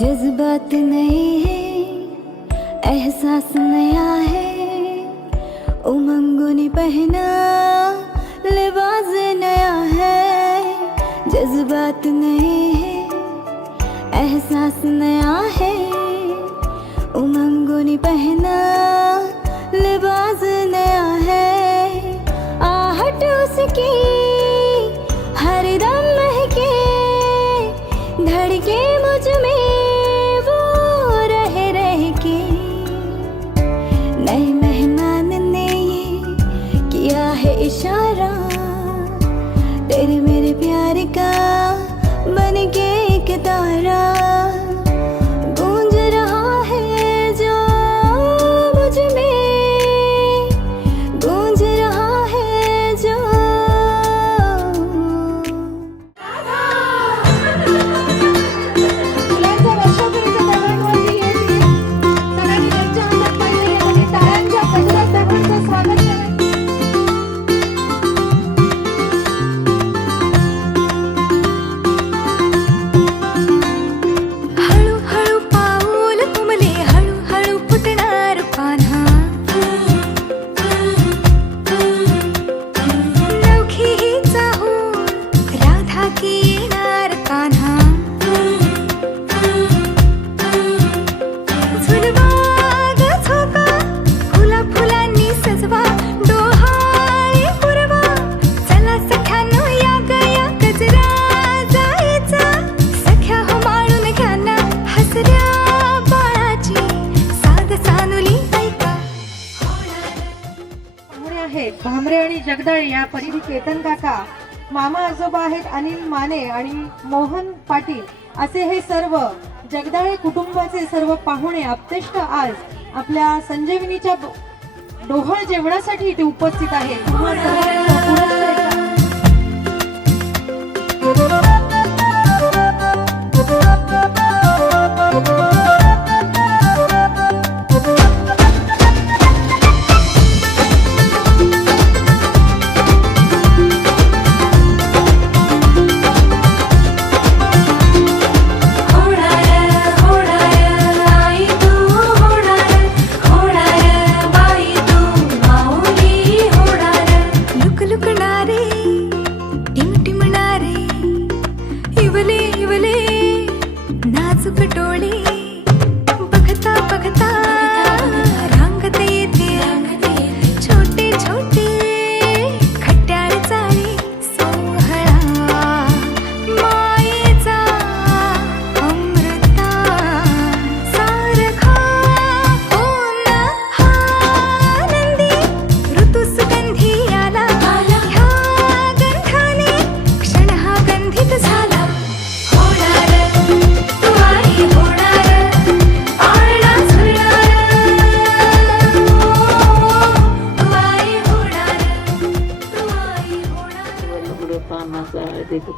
जज्बात नए हैं, एहसास नया है, उमंगों ने पहना लिबास नया है। जज्बात नए हैं, एहसास नया है, उमंगों ने पहना लिबास नया है। आहट उसकी हर दम महके, धड़के मुझ में वो रह के। नए मेहमान ने ये किया है इशारा, तेरे मेरे प्यार का बन के एक तारा। गूंज रहा है जो मुझ में, गूंज रहा है जो। मुलांच्या वर्षाखेरीच्या दरम्यानवरती हे ती सगळ्यांनी त्यांच्या हातात पाहिजे आणि टाळ्यांच्या गजरात सर्वांचं स्वागत करा. हळूहळू पाऊल तुमले, हळूहळू फुटणार पान्हा. नवखी ही चाहूल राधा की येणार कान्हा. झुलवा ग झोका, फुला फुलांनी सजवा, डोहाळे पुरवा. चला सख्यानो या गया गजरा जायचा. सख्या हो माळून घ्या ना हसऱ्या बाळाची साध सानुली ऐका. पाहुणे आहेत भामरे आणि जगदाळे या परिधी केतन काका, मामा आजोबा आहेत अनिल माने आणि मोहन पाटील, असे हे सर्व जगदाळे कुटुंबाचे सर्व पाहुणे आप्तेष्ट आज आपल्या संजीवनीच्या डोहाळ जेवणासाठी इथे उपस्थित आहेत. तुम्हा सर्वांचं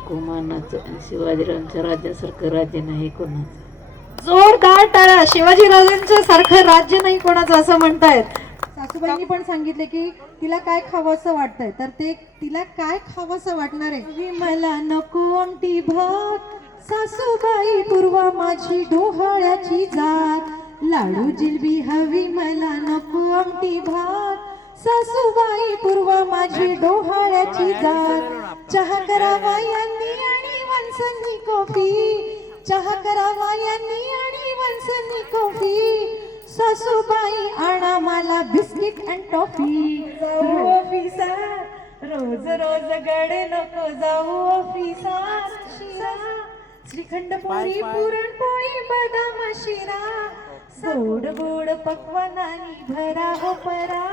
पुनश्च शिवाजीराजांच्या राज्यासारखं राज्य नाही कोणाचं. जोरदार टाळ्या. शिवाजीराजांच्या सारखं राज्य नाही कोणाचं असं म्हणतायत. सासूबाईंनी पण सांगितले की तिला काय खावंसं वाटतंय, तर ते तिला काय खावंसं वाटणार आहे. मला नको आमटी भात, सासूबाई पूर्वा माझी डोहाळ्याची जात. लाडू जिलबी हवी मला नको आमटी भात, सासूबाई पूर्वा माझी डोहाळ्याची जात. चहा करावा यांनी आणि वंसनी कॉफी, चहा करावा यांनी आणि वंसनी कॉफी. सासूबाई आणा मला बिस्किट अँड टॉफी. जाऊ ऑफिसात रोज रोज गडे नको जाऊ ऑफिसात. श्रीखंड पोळी पुरणपोळी बदाम शिरा, गोड गोड पक्वानानी भरा हो परा.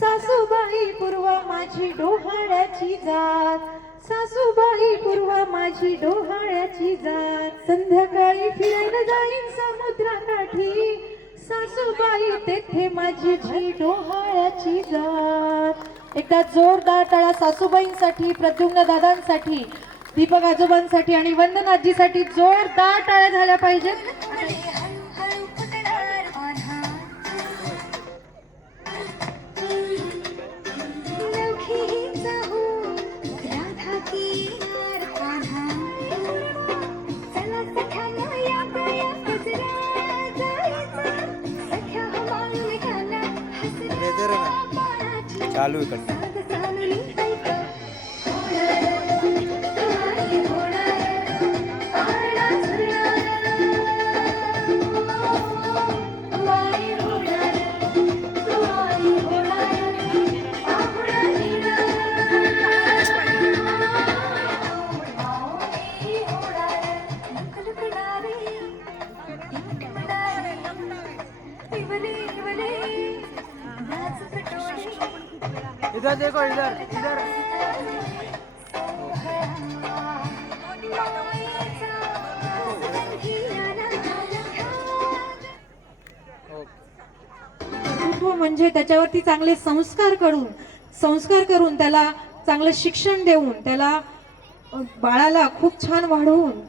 सासूबाई पूर्वा माझी डोहाळ्याची जात, सासूबाई पूर्वा माझी डोहाळ्याची जात. संध्याकाळी फिरायला जाईन समुद्राकाठी, सासूबाई तेथे माझी जी डोहाळ्याची जात. एकदा जोरदार टाळ्या सासूबाईंसाठी, प्रद्युम्न दादांसाठी, दीपक आजोबांसाठी आणि वंदनाजीसाठी जोरदार टाळ्या झाल्या पाहिजेत. चला सख्यानो या गया रेजर आहे ना चालू इकडे इधर देखो इधर इधर कर्तृत्व म्हणजे त्याच्यावरती चांगले संस्कार करून त्याला चांगलं शिक्षण देऊन त्याला बाळाला खूप छान वाढवून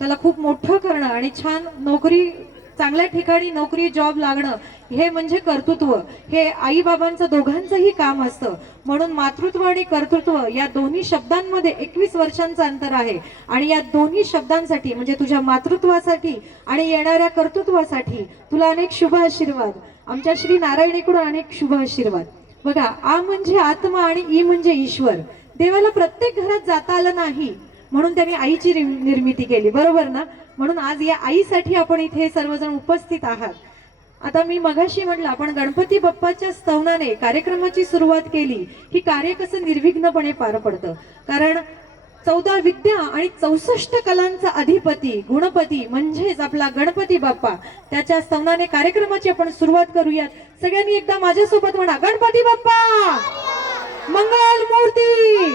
त्याला खूप मोठं करणं आणि छान नोकरी चांगल्या ठिकाणी नोकरी जॉब लागणं हे म्हणजे कर्तृत्व. हे आई बाबांचं दोघांचंही काम असतं. म्हणून मातृत्व आणि कर्तृत्व या दोन्ही शब्दांमध्ये 21 वर्षांचं अंतर आहे. आणि या दोन्ही शब्दांसाठी म्हणजे तुझ्या मातृत्वासाठी आणि येणाऱ्या कर्तृत्वासाठी तुला अनेक शुभ आशीर्वाद. आमच्या श्री नारायणीकडून अनेक शुभ आशीर्वाद. बघा, आ म्हणजे आत्मा आणि ई म्हणजे ईश्वर. देवाला प्रत्येक घरात जाता आलं नाही म्हणून त्यांनी आईची निर्मिती केली, बरोबर ना. म्हणून आज या आईसाठी आपण इथे सर्वजण उपस्थित आहात. आता मी मगाशी म्हटलं आपण गणपती बाप्पाच्या स्तवनाने कार्यक्रमाची सुरुवात केली. ही कार्य कसं निर्विघ्नपणे पार पडतं, कारण 14 विद्या आणि 64 कलांचा अधिपती गुणपती म्हणजेच आपला गणपती बाप्पा, त्याच्या स्तवनाने कार्यक्रमाची आपण सुरुवात करूयात. सगळ्यांनी एकदा माझ्यासोबत म्हणा, गणपती बाप्पा मंगल मूर्ती.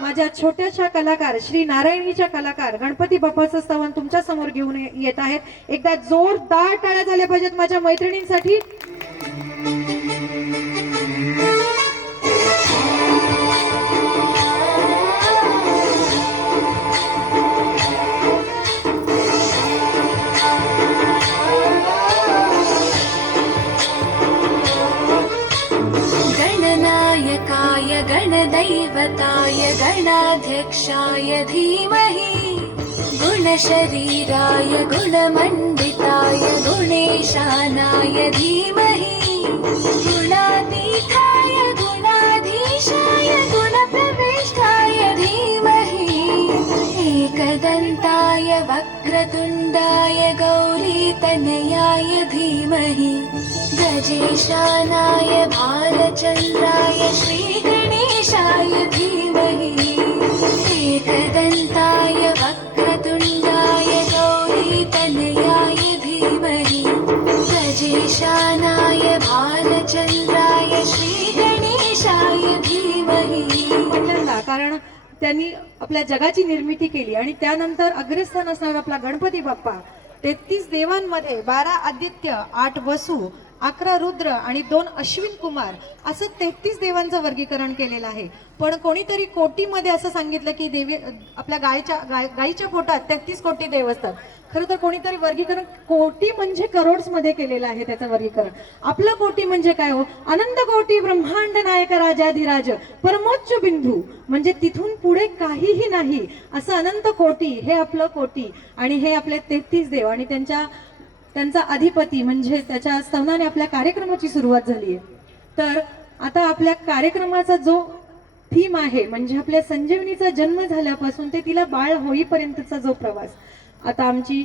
माझ्या छोट्याशा कलाकार श्री नारायणीच्या कलाकार गणपती बाप्पाचं स्तवन तुमच्या समोर घेऊन येत आहेत. एकदा जोरदार टाळ्या झाल्या पाहिजेत माझ्या मैत्रिणींसाठी. गणनायकाय गणदैवताय गणाध्यक्षाय धीमहि गुणशरीराय गुणमण्डिताय गुणेशानाय धीमहि गुणातीताय गुणाधीशाय गुणप्रविष्टाय धीमहि एकदन्ताय वक्रतुण्डाय गौरीतनयाय धीमहि गजेशानाय भालचन्द्राय श्रीगणेशाय धीमहि एकदन्ताय वक्रतुण्डाय गौरीतनयाय धीमहि गजेशानाय भालचन्द्राय श्रीगणेशाय धीमहि. कारण त्यांनी आपल्या जगाची निर्मिती केली आणि त्यानंतर अग्रस्थान असणारा आपला गणपती बाप्पा 33 देवांमध्ये 12 आदित्य 8 वसु 11 रुद्र आणि 2 अश्विन कुमार असं 33 देवांचं वर्गीकरण केलेलं आहे. पण कोणीतरी कोटीमध्ये असं सांगितलं की देवी आपल्या गायीच्या पोटात 33 कोटी देव असतात. खरं तर कोणीतरी वर्गीकरण कोटी म्हणजे करोड्स मध्ये केलेलं आहे त्याचं वर्गीकरण. आपलं कोटी म्हणजे काय हो, अनंत कोटी ब्रह्मांड नायक राजाधिराज परमोच्च बिंदू म्हणजे तिथून पुढे काहीही नाही असं अनंत कोटी हे आपलं कोटी. आणि हे आपले 33 देव आणि त्यांचा अधिपती म्हणजे त्याच्या स्तवनाने आपल्या कार्यक्रमाची सुरुवात झाली आहे. तर आता आपल्या कार्यक्रमाचा जो थीम आहे म्हणजे आपल्या संजीवनीचा जन्म झाल्यापासून ते तिला बाळ होईपर्यंतचा जो प्रवास. आता आमची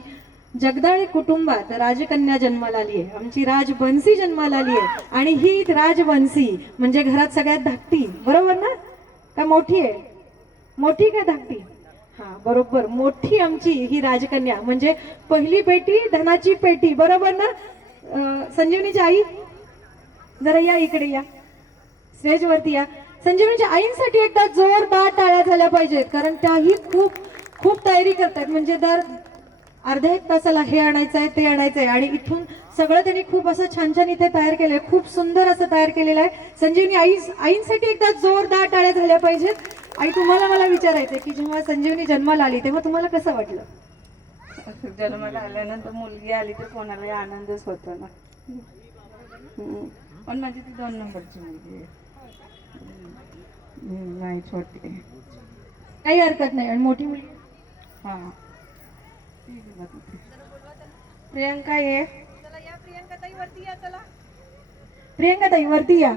जगदाळे कुटुंबात राजकन्या जन्माला आली आहे, आमची राजबन्सी जन्माला आली आहे. आणि ही राजबन्सी म्हणजे घरात सगळ्यात धाकटी, बरोबर ना. का मोठी आहे, मोठी का धाकटी? हा बरोबर, मोठी आमची ही राजकन्या म्हणजे पहिली पेटी धनाची पेटी, बरोबर ना. संजीवनीची आई जरा या इकडे, या स्टेज वरती या. संजीवनीच्या आईंसाठी एकदा जोरदार टाळ्या झाल्या पाहिजेत, कारण त्याही खूप तयारी करतात. म्हणजे दर अर्ध्या एक तासाला हे आणायचं आहे ते आणायचं आहे आणि इथून सगळं त्यांनी खूप असं छान छान इथे तयार केलंय, खूप सुंदर असं तयार केलेलं आहे. संजीवनी आईंसाठी एकदा जोरदार टाळ्या झाल्या पाहिजेत. आई, तुम्हाला मला विचारायचंय की जेव्हा संजीवनी जन्माला आली तेव्हा तुम्हाला कसं वाटलं? जन्माला आल्यानंतर मुलगी आली तर कोणालाही आनंदच होतो ना. पण माझी ती 2 नंबरची मुलगी आहे. नाही, छोटी आहे. काही हरकत नाही. आणि मोठी मुलगी? हा, प्रियंका आहे. प्रियंका ताई वरती या.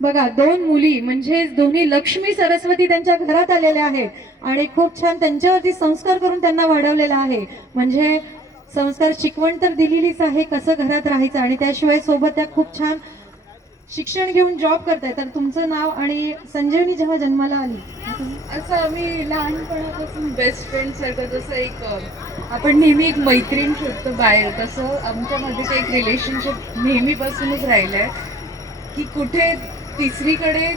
बघा, दोन मुली म्हणजे दोन्ही लक्ष्मी सरस्वती त्यांच्या घरात आलेल्या आहेत आणि खूप छान त्यांच्यावरती संस्कार करून त्यांना वाढवलेला आहे. म्हणजे संस्कार शिकवण तर दिलेलीच आहे कसं घरात राहायचं, आणि त्याशिवाय सोबत त्या खूप छान शिक्षण घेऊन जॉब करताय. तर तुमचं नाव आणि संजीवनी जेव्हा जन्माला आली, असं आम्ही लहानपणापासून बेस्ट फ्रेंड सारखं, जसं एक आपण नेहमी एक मैत्रीण शोधतो बाहेर, तसं आमच्यामध्ये ते एक रिलेशनशिप नेहमीपासूनच राहिलं आहे की कुठे तिसरीकडे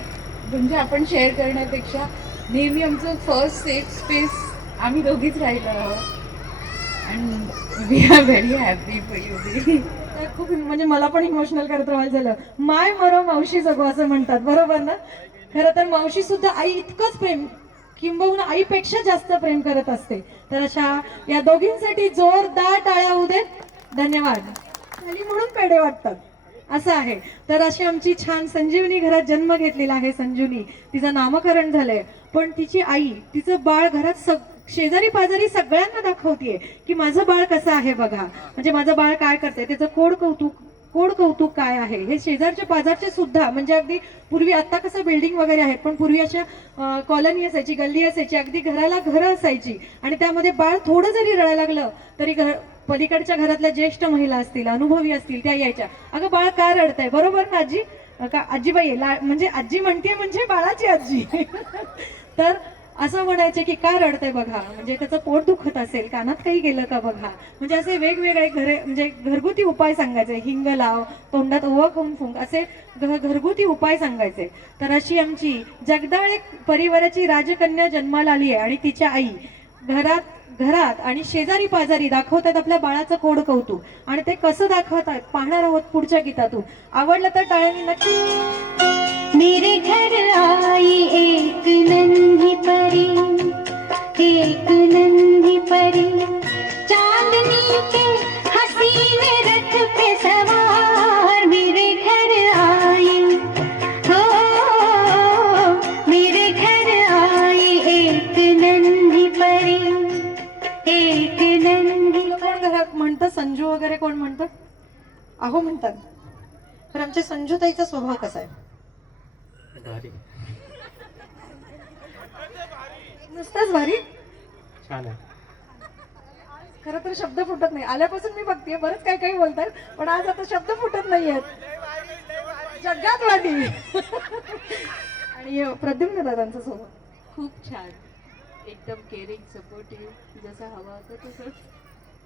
म्हणजे आपण शेअर करण्यापेक्षा नेहमी आमचं फर्स्ट सेफ स्पेस आम्ही दोघीच राहिलो आहोत. And we are very happy for you. तर खूप म्हणजे मला पण इमोशनल करत राहायला झालं. माय मरो मावशी जगो असं म्हणतात, बरोबर ना? खरं तर मावशी सुद्धा आई इतकंच प्रेम, किंबहुना आईपेक्षा जास्त प्रेम करत असते. तर अशा या दोघींसाठी जोरदार टाळ्या होऊ देत. धन्यवाद. खाली म्हणून पेढे वाटतात असं आहे. तर अशी आमची छान संजीवनी घरात जन्म घेतलेला आहे. संजीवनी तिचं नामकरण झालंय, पण तिची आई तिचं बाळ घरात शेजारी पाजारी सगळ्यांना दाखवतीये की माझं बाळ कसं आहे बघा, म्हणजे माझं बाळ काय करतंय, त्याचं कोड कौतुक काय आहे हे शेजारच्या पाजारचे सुद्धा. म्हणजे अगदी पूर्वी, आता कसं बिल्डिंग वगैरे आहेत, पण पूर्वी अशा कॉलनी असायची, गल्ली असायची, अगदी घराला घरं असायची, आणि त्यामध्ये बाळ थोडं जरी रडायला लागलं तरी पलीकडच्या घरातल्या ज्येष्ठ महिला असतील, अनुभवी असतील, त्या यायच्या, अगं बाळ का रडतंय, बरोबर ना आजी, का आजीबाई म्हणजे आजी म्हणते म्हणजे बाळाची आजी. तर असं म्हणायचे की का रडतंय बघा, म्हणजे त्याचं पोट दुखत असेल, कानात काही गेलं का बघा. म्हणजे असे वेगवेगळे म्हणजे घरगुती उपाय सांगायचे. हिंग लाव, तोंडात ओवा खाऊन फुंक, असे घरगुती उपाय सांगायचे. तर अशी आमची जगदाळे परिवाराची राजकन्या जन्माला आली आहे, आणि तिच्या आई घरात आणि शेजारी पाजारी दाखवतात आपल्या बाळाचं कोड कौतुक. आणि ते कसं दाखवतात पाहणार आहोत पुढच्या गीतातून. आवडलं तर टाळ्यांनी नक्की. मेरे घर आई एक नन्ही परी, एक नन्ही परी, चांदनी के हसीन रथ पे सवार, मेरे घर आई, हो मेरे घर आई एक नन्ही परी, एक नन्ही. कोण घरात म्हणतं संजू वगैरे, कोण म्हणतं अहो म्हणतात. तर आमच्या संजूताईचा स्वभाव कसा आहे? नुसताच भारी, छान आहे. खरं तर शब्द फुटत नाही. आल्यापासून मी बघतेय बरंच काही काही बोलतात, पण आज आता शब्द फुटत नाहीयेत. जगात वाटी. आणि प्रद्युम्न दादांचा स्वभाव खूप छान, एकदम केअरिंग, सपोर्टिव्ह, जसा हवा होता तसंच.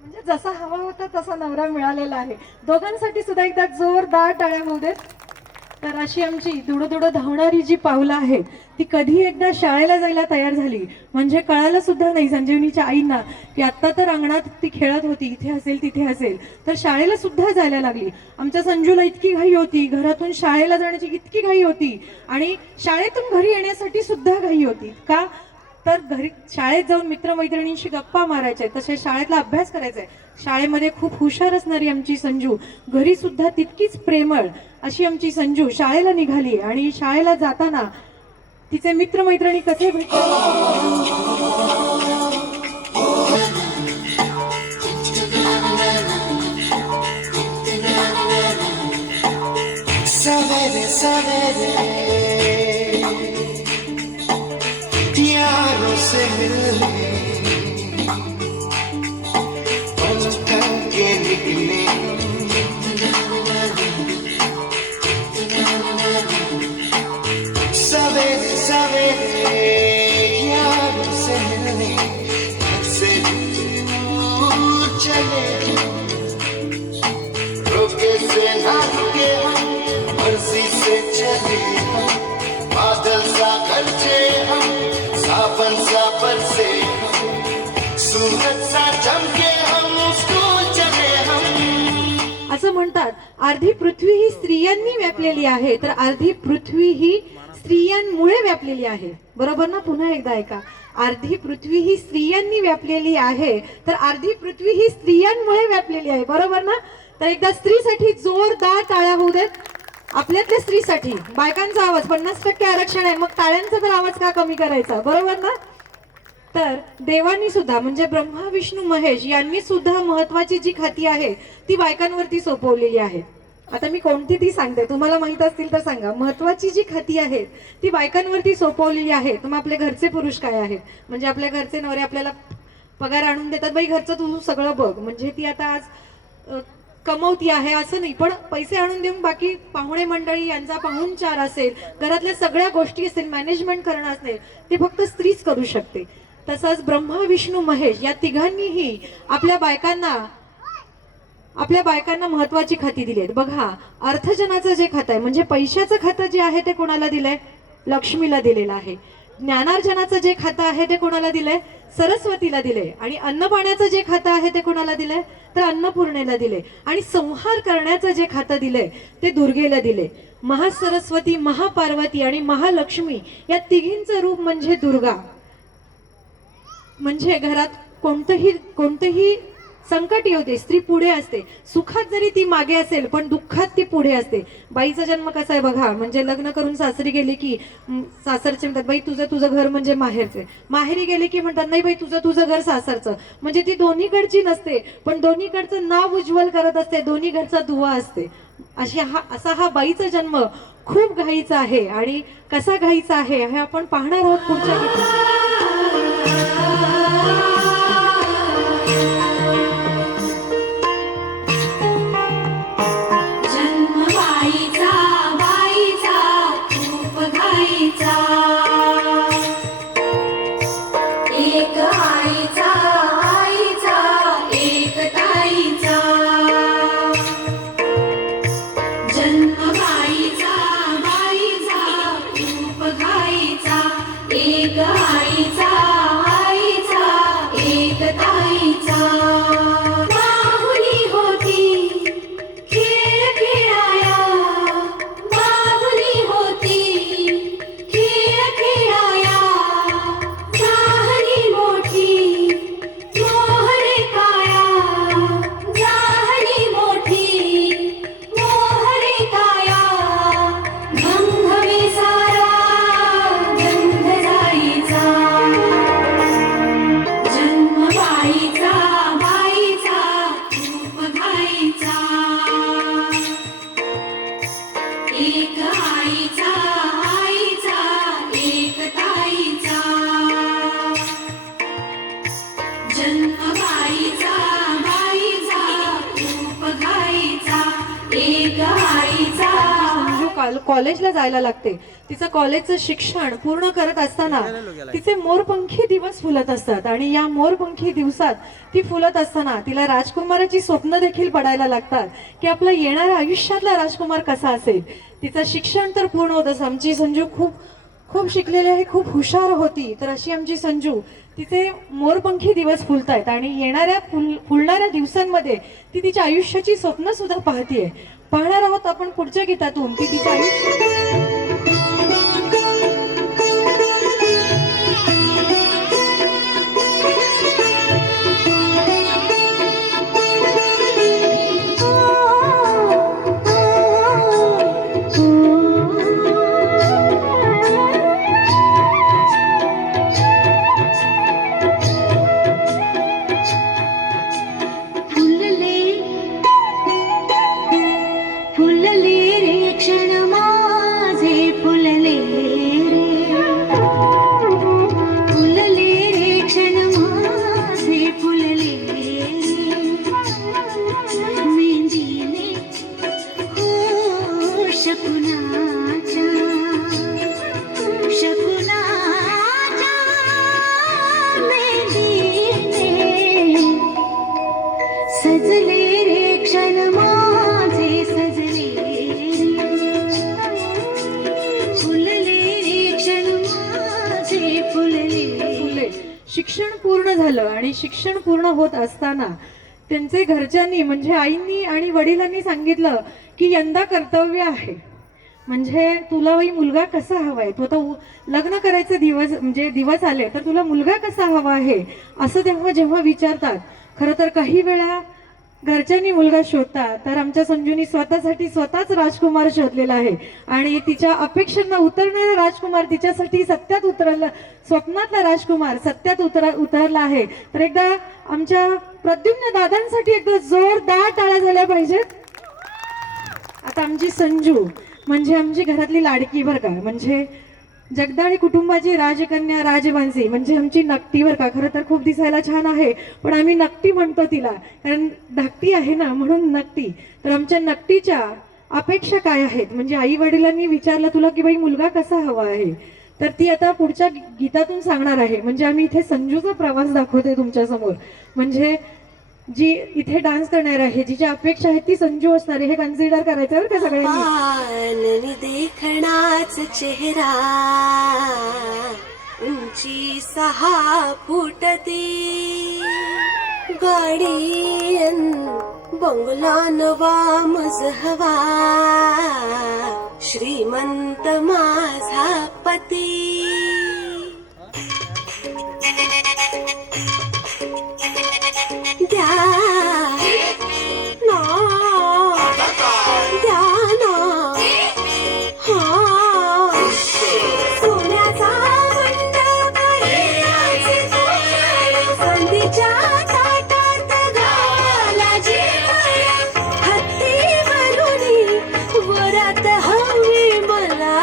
म्हणजे जसा हवा होता तसा नवरा मिळालेला आहे. दोघांसाठी सुद्धा एकदा जोरदार टाळ्या होऊ देत. तर अशी आमची दुडो धावणारी जी पावलं आहेत ती कधी एकदा शाळेला जायला तयार झाली म्हणजे कळालं सुद्धा नाही संजीवनीच्या आईंना की आत्ता तर अंगणात ती खेळत होती, इथे असेल तिथे असेल, तर शाळेला सुद्धा जायला लागली. आमच्या संजूला इतकी घाई होती, घरातून शाळेला जाण्याची इतकी घाई होती आणि शाळेतून घरी येण्यासाठी सुद्धा घाई होती. का तर घरी शाळेत जाऊन मित्रमैत्रिणींशी गप्पा मारायचे, तसे शाळेतला अभ्यास करायचे. शाळेमध्ये खूप हुशार असणारी आमची संजू घरी सुद्धा तितकीच प्रेमळ अशी आमची संजू शाळेला निघाली. आणि शाळेला जाताना तिचे मित्रमैत्रिणी कसे भेटतात, सवेरे सवेरे यारों से मिलने पलटन के निकले, सवेरे सवेरे यारों से मिलने घर से दूर चले, रोके से ना रुके हम, मर्जी से चले हम, बादल सा गरजे हम, सावन सा बरसे हम, सूरज सा चमके हम, स्कूल चले हम. असं म्हणतात अर्धी पृथ्वी ही स्त्रियांनी व्यापलेली आहे तर अर्धी पृथ्वी ही स्त्रियांमुळे व्यापलेली आहे. बरोबर ना? पुन्हा एकदा ऐका, अर्धी पृथ्वी ही स्त्रियांनी व्यापलेली आहे तर अर्धी पृथ्वी ही स्त्रियांमुळे व्यापलेली आहे. बरोबर ना? तर एकदा स्त्रीसाठी जोरदार टाळ्या होऊ देत. आपल्यातल्या स्त्रीसाठी बायकांचा आवाज 50% आरक्षण आहे, मग टाळ्यांचा तर आवाज का कमी करायचा? बरोबर ना? तर देवांनी सुद्धा म्हणजे ब्रह्मा विष्णू महेश यांनी सुद्धा महत्वाची जी खाती आहे ती बायकांवरती सोपवलेली आहे. आता मी कोणती ती सांगते, तुम्हाला माहित असतील तर सांगा. महत्वाची जी खाती आहेत ती बायकांवरती सोपवलेली आहे. मग आपले घरचे पुरुष काय आहेत, म्हणजे आपल्या घरचे नवरे आपल्याला पगार आणून देतात, बाई घरचं तू सगळं बघ, म्हणजे ती आता आज कमवती आहे असं नाही, पण पैसे आणून देऊन बाकी पाहुणे मंडळी यांचा पाहुणचार असेल, घरातल्या सगळ्या गोष्टी असेल, मॅनेजमेंट करणं असेल, ते फक्त स्त्रीच करू शकते. तसंच ब्रह्मा विष्णू महेश या तिघांनीही आपल्या बायकांना महत्वाची खाती दिली आहेत. बघा, अर्थजनाचं जे खातं आहे म्हणजे पैशाचं खातं जे आहे ते कोणाला दिलंय, लक्ष्मीला दिलेलं आहे. ज्ञानार्जनाचं जे खातं आहे ते कोणाला दिलंय, सरस्वतीला दिलंय. आणि अन्न पाण्याचं जे खातं आहे ते कोणाला दिलंय, तर अन्नपूर्णेला दिले. आणि संहार करण्याचं जे खातं दिलंय ते दुर्गेला दिले. महासरस्वती, महापार्वती आणि महालक्ष्मी या तिघींचं रूप म्हणजे दुर्गा. म्हणजे घरात कोणतंही संकट येऊ दे, स्त्री पुढे असते. सुखात जरी ती मागे असेल पण दुःखात ती पुढे असते. बाईचा जन्म कसा आहे बघा, म्हणजे लग्न करून सासरी गेली की सासरचे म्हणतात बाई तुझं घर म्हणजे माहेरचे, माहेरी गेले की म्हणतात नाही बाई तुझं घर सासरचं. म्हणजे ती दोन्हीकडची नसते पण दोन्हीकडचं नाव उज्ज्वल करत असते, दोन्ही घरचा दुवा असते. असा हा बाईचा जन्म खूप घाईचा आहे. आणि कसा घाईचा आहे हे आपण पाहणार आहोत पुढच्या गीतात. कॉलेजला जायला लागते. तिचं कॉलेजचं शिक्षण पूर्ण करत असताना तिचे मोरपंखी दिवस फुलत असतात. आणि या मोरपंखी दिवसात ती फुलत असताना तिला राजकुमाराची स्वप्न देखील पडायला लागतात की आपला येणारा आयुष्यातला राजकुमार कसा असेल. तिचं शिक्षण तर पूर्ण होत असं. आमची संजू खूप शिकलेली आहे, खूप हुशार होती. तर अशी आमची संजू, तिचे मोरपंखी दिवस फुलतायत आणि येणाऱ्या फुलणाऱ्या दिवसांमध्ये ती तिच्या आयुष्याची स्वप्न सुद्धा पाहतीये. पाहणार आहोत आपण पुढच्या गीतातून की तिचं आयुष्य शिक्षण पूर्ण झालं. आणि शिक्षण पूर्ण होत असताना त्यांचे घरच्यांनी म्हणजे आईंनी आणि वडिलांनी सांगितलं की यंदा कर्तव्य आहे, म्हणजे तुला बाई मुलगा कसा हवाय, तू आता लग्न करायचे दिवस आले तर तुला मुलगा कसा हवा आहे असं तेव्हा जेव्हा विचारतात. खरं तर काही वेळा घरच्यांनी मुलगा शोधतात तर आमच्या संजूनी स्वतःच राजकुमार शोधलेला आहे. आणि तिच्या अपेक्षांना उतरणारा राजकुमार तिच्यासाठी सत्यात उतरला, स्वप्नातला राजकुमार सत्यात उतरला आहे. तर एकदा आमच्या प्रद्युम्न दादांसाठी एकदा जोरदार टाळ्या झाल्या पाहिजेत. आता आमची संजू म्हणजे आमची घरातली लाडकी बरं का, म्हणजे जगदाळी कुटुंबाची राजकन्या राजवंशी म्हणजे आमची नकटी बरं का. खरं तर खूप दिसायला छान आहे पण आम्ही नकटी म्हणतो तिला, कारण धाकटी आहे ना म्हणून नकटी. तर आमच्या नकटीच्या अपेक्षा काय आहेत, म्हणजे आई वडिलांनी विचारलं तुला की बाई मुलगा कसा हवा आहे, तर ती आता पुढच्या गीतातून सांगणार आहे. म्हणजे आम्ही इथे संजूचा प्रवास दाखवते तुमच्या समोर. म्हणजे जी इथे डान्स करणार आहे, जिच्या अपेक्षा आहेत ती संजू असणार आहे, हे कन्सिडर करायचं बरं का सगळ्यांनी. आननी देखणाच चेहरा उंची 6 फूट ती गाडी बंगला नवा मजहवा श्रीमंत माझा पती द्या ना द्या ना हा सोन्याचा मंडप संधीच्या ताटात घाला जेवण हत्तीवरून वरात हवी मला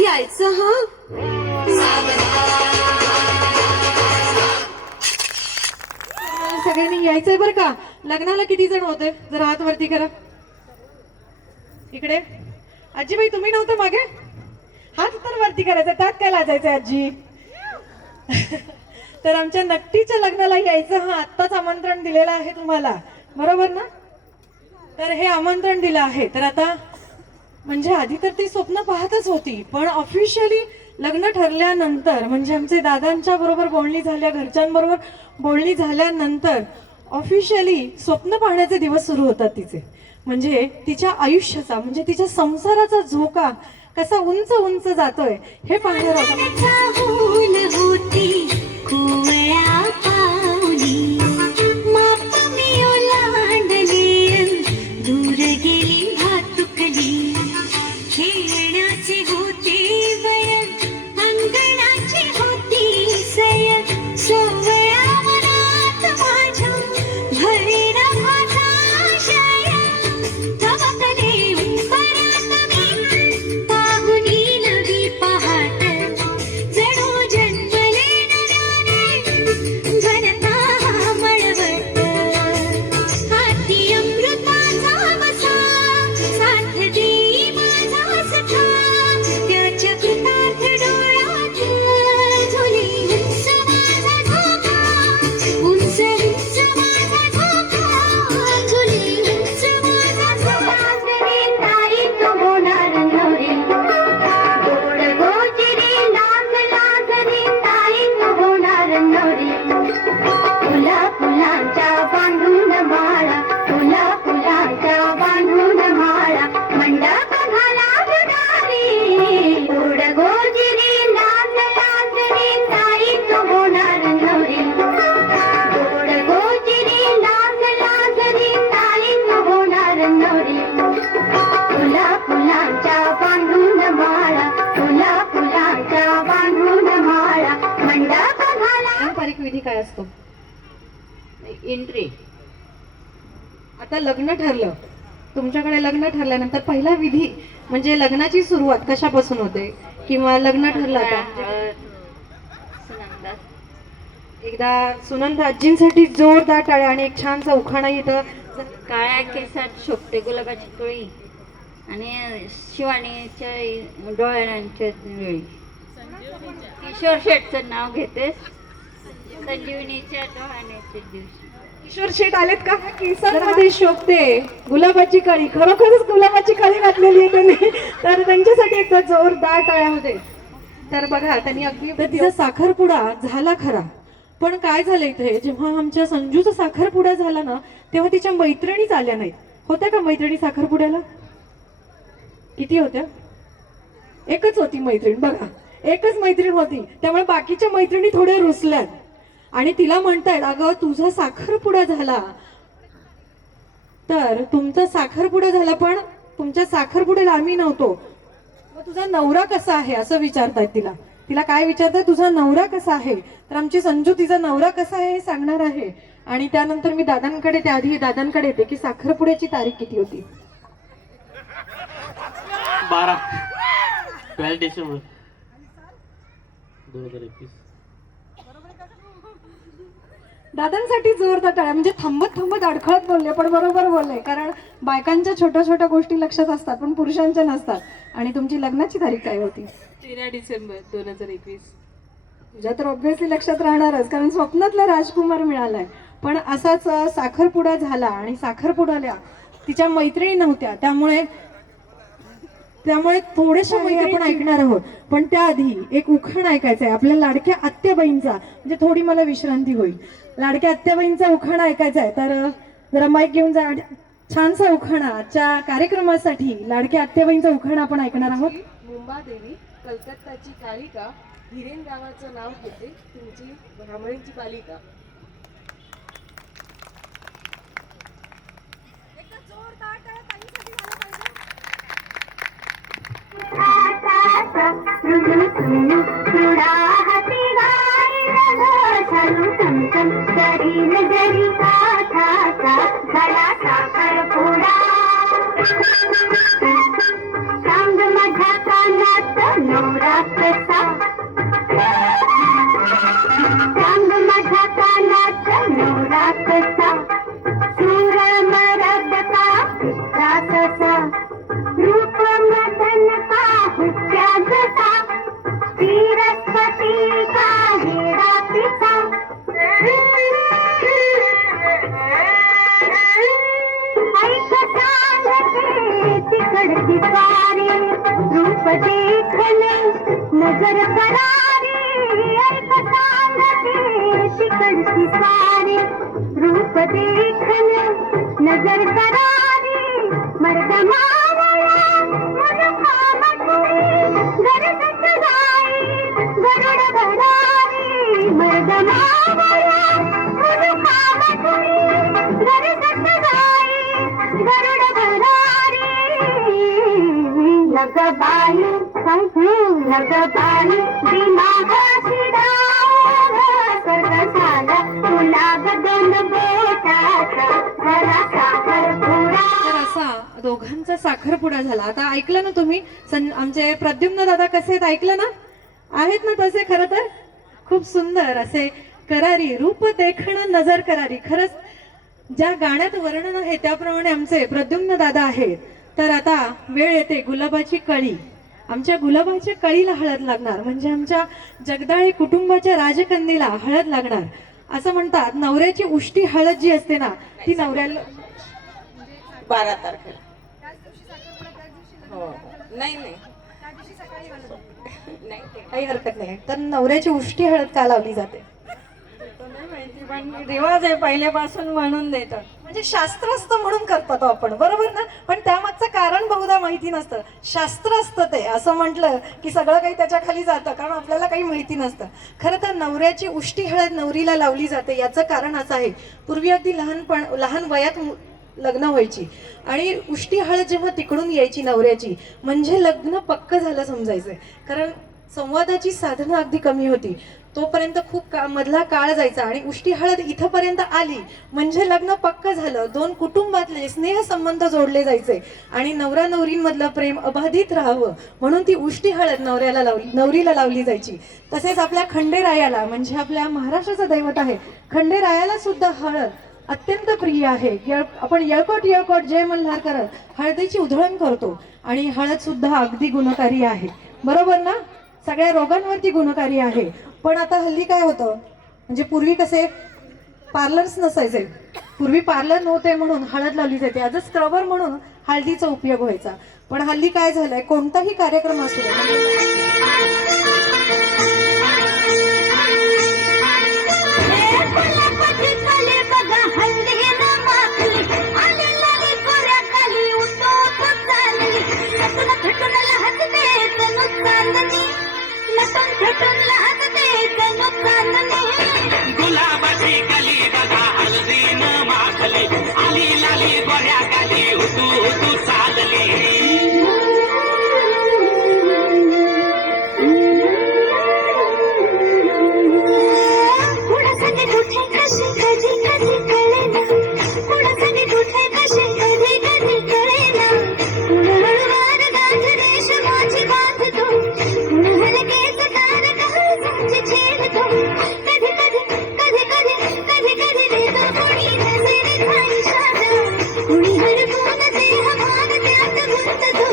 यायचं हा सगळ्यांनी यायचंय बरं का. लग्नाला किती जण होते जरा हात वरती करा. इकडे आजीबाई तुम्ही नव्हतं मागे, हात तर वरती करायचा, त्यात काय लाजायचं आजी. तर आमच्या नकटीच्या लग्नाला यायचं, हा आत्ताच आमंत्रण दिलेलं आहे तुम्हाला, बरोबर ना. तर हे आमंत्रण दिलं आहे. तर आता म्हणजे आधी तर ती स्वप्न पाहतच होती, पण ऑफिशियली लग्न ठरल्यानंतर म्हणजे आमचे दादांच्या बरोबर बोलणी झाल्या, घरच्यांबरोबर बोलणी झाल्यानंतर ऑफिशियली स्वप्न पाहण्याचे दिवस सुरू होतात तिचे. म्हणजे तिच्या आयुष्याचा म्हणजे तिच्या संसाराचा झोका कसा उंच उंच जातोय हे पाहणार आहोत. चाहूल होती कुवळ्या पाऊली माप मी ओलांडली दूर गेली भातुकली खेळण्याची होती वय अंगणाची होती सय सोवळ्या मनात माझ्या भरेना माझा शय तवकले परत मी पाहुणी नवी पहाट जणू जन्मले नव्याने भरता मळवट हाती अमृताचा वसा साथ देई माझा सखा त्याच्या कृतार्थ डोळ्यात झोली उंच माझा धोका उंच उंच माझा धोका झोली उंच माझा धोका ताई तो होणार नवरी गोड गोचिरी लाज लाजरी ताई तो होणार नवरी फुला फुलांच्या बांधून माळा फुला फुलांच्या बांधून माळा मंडप घाला जुदारी गोड गोचिरी लाज लाजरी ताई तो होणार नवरी गोड गोचिरी लाज लाजरी ताई तो होणार नवरी फुला फुलांच्या बांधून माळा फुला फुलांच्या बांधून माळा मंडप घाला. पारंपरिक विधी काय असतो. एंट्री. आता लग्न ठरलं, तुमच्याकडे लग्न ठरल्यानंतर पहिला विधी म्हणजे लग्नाची सुरुवात कशापासून होते, किंवा लग्न ठरलं आता सुनंदा. एकदा सुनंदा आजींसाठी जोरदार टाळ्या आणि एक छानसा उखाणा इथं. काळ्या केसात शोभते गुलाबाची कळी आणि शिवानीच्या डोळ्यांच्या वेळी किशोर शेठचं नाव घेते संजीवनीच्या डोळ्याच्या दिवशी. किशोर शेठ आलेत का. केसांमध्ये शोभते गुलाबाची कळी, खरोखरच गुलाबाची कळी घातलेली आहे त्यांनी. तर त्यांच्यासाठी एकदा जोरदार टाळ्या होते. तर बघा त्यांनी अगदी तर तिचा साखरपुडा झाला खरा, पण काय झालं इथे जेव्हा आमच्या संजूचा साखरपुडा झाला ना तेव्हा तिच्या मैत्रिणीच आल्या नाहीत. होत्या का मैत्रिणी साखरपुड्याला. किती होत्या. एकच होती मैत्रीण बघा, एकच मैत्रीण होती. त्यामुळे बाकीच्या मैत्रिणी थोड्या रुसल्यात. आणि तिला म्हणतायत अगं तुझा साखरपुडा झाला. तर तुमचा साखरपुडा झाला पण तुमच्या साखरपुड्याला आम्ही नव्हतो. मग तुझा नवरा कसा आहे असं विचारतायत तिला. तिला काय विचारताय, तुझा नवरा कसा आहे. तर आमची संजू तिचा नवरा कसा आहे हे सांगणार आहे. आणि त्यानंतर मी दादांकडे, त्याआधी दादांकडे येते की साखरपुड्याची तारीख किती होती. 12 डिसेंबर 2021. दादांसाठी जोरदार टाळ्या. म्हणजे थांबत थांबत अडखळत बोलले पण बरोबर बोलले. कारण बायकांच्या छोट्या छोट्या गोष्टी लक्षात असतात पण पुरुषांच्या नसतात. आणि तुमची लग्नाची तारीख काय होती. 13 डिसेंबर 2021. तुझ्या तर ऑब्व्हियसली लक्षात राहणारच कारण स्वप्नातला राजकुमार मिळालाय. पण असाच साखरपुडा झाला आणि साखरपुड्याला तिच्या मैत्रिणी नव्हत्या. त्यामुळे थोड्याशा मैत्री आपण ऐकणार आहोत. पण त्याआधी एक उखाण ऐकायचं आहे आपल्या लाडक्या आत्याबाईंचा. म्हणजे थोडी मला विश्रांती होईल. लाडक्या आत्याबाईंचा उखाणा ऐकायचा आहे. तर जरा माईक घेऊन जा. छानसा उखाणाच्या कार्यक्रमासाठी लाडक्या आत्याबाईंचा उखाणा आपण ऐकणार आहोत. मुंबादेवी कलकत्ताची कालिका, हिरेन गावाचं नाव होते तुमची ब्राह्मणीची पालिका. नजर करारी तिकडची सारी रूप देखन नजर करारी मर्द मावळा मुलगा मटुरी गरज सदाई गरुड भरारी मर्द मावळा मुलगा मटुरी गरज सदाई गरुड भरारी लगबाई लगबाई दिमागाची डाव झाला तुला बदल बेटाचा खरा साखरपुडा. तर असा दोघांचा साखरपुडा झाला. आता ऐकलं ना तुम्ही. आमचे प्रद्युम्न दादा कसे आहेत ऐकलं ना. आहेत ना तसे. खरं तर खूप सुंदर असे करारी रूप देखणं नजर करारी. खरंच ज्या गाण्यात वर्णन आहे त्याप्रमाणे आमचे प्रद्युम्न दादा आहेत. तर आता वेळ येते गुलाबाची कळी. आमच्या गुलाबाच्या कळीला हळद लागणार. म्हणजे आमच्या जगदाळे कुटुंबाच्या राजकन्येला हळद लागणार. असं म्हणतात नवऱ्याची उष्टी हळद जी असते ना ती नवऱ्याला 12 तारखेला. हो नाही काही हरकत नाही. तर नवऱ्याची उष्टी हळद का लावली जाते. पण रिवाज आहे पहिल्यापासून म्हणून देतात. म्हणजे शास्त्र असतं म्हणून करतात आपण बरोबर ना. पण त्यामागचं कारण बहुधा माहिती नसतं. शास्त्र असतं ते असं म्हटलं की सगळं काही त्याच्या खाली जातं कारण आपल्याला काही माहिती नसतं. खरं तर नवऱ्याची उष्टी हळद नवरीला लावली जाते याचं कारण असं आहे. पूर्वी अगदी लहान वयात लग्न व्हायची आणि उष्टी हळद जेव्हा तिकडून यायची नवऱ्याची म्हणजे लग्न पक्क झालं समजायचंय. कारण संवादाची साधनं अगदी कमी होती. तोपर्यंत खूप मधला काळ जायचा आणि उष्टी हळद इथपर्यंत आली म्हणजे लग्न पक्क झालं. दोन कुटुंबातले स्नेहसंबंध जोडले जायचे आणि नवरा नवरींमधलं प्रेम अबाधित राहावं म्हणून ती उष्टी हळद नवरीला लावली जायची. तसेच आपल्या खंडेरायाला म्हणजे आपल्या महाराष्ट्राचं दैवत आहे खंडेरायाला सुद्धा हळद अत्यंत प्रिय आहे. आपण येळकोट जय मल्हार करत हळदीची उधळण करतो आणि हळद सुद्धा अगदी गुणकारी आहे बरोबर ना. सगळ्या रोगांवरती गुणकारी आहे. पण आता हल्ली काय होतं म्हणजे पूर्वी कसे पार्लर्स नसायचे. पूर्वी पार्लर नव्हते म्हणून हळद लावली जाते. आज स्क्रबर म्हणून हळदीचा उपयोग व्हायचा. पण हल्ली काय झालंय कोणताही कार्यक्रम असू गुलाब नाचली आली लाली गोऱ्या गाली हुतू हुतू चालली कुणासाठी कुठे कशी कधी कधी कळेना कुणासाठी कुठे कशी कधी कधी कळेना कुणावर गाठ रेशमाची बांधतो कुणा हलकेच तार काळजाची छेडतो कधी कधी कधी कधी कधी कधी देतो कोणी नजरेचा इशारा कुणी हरपून देह भाग त्यात गुंततो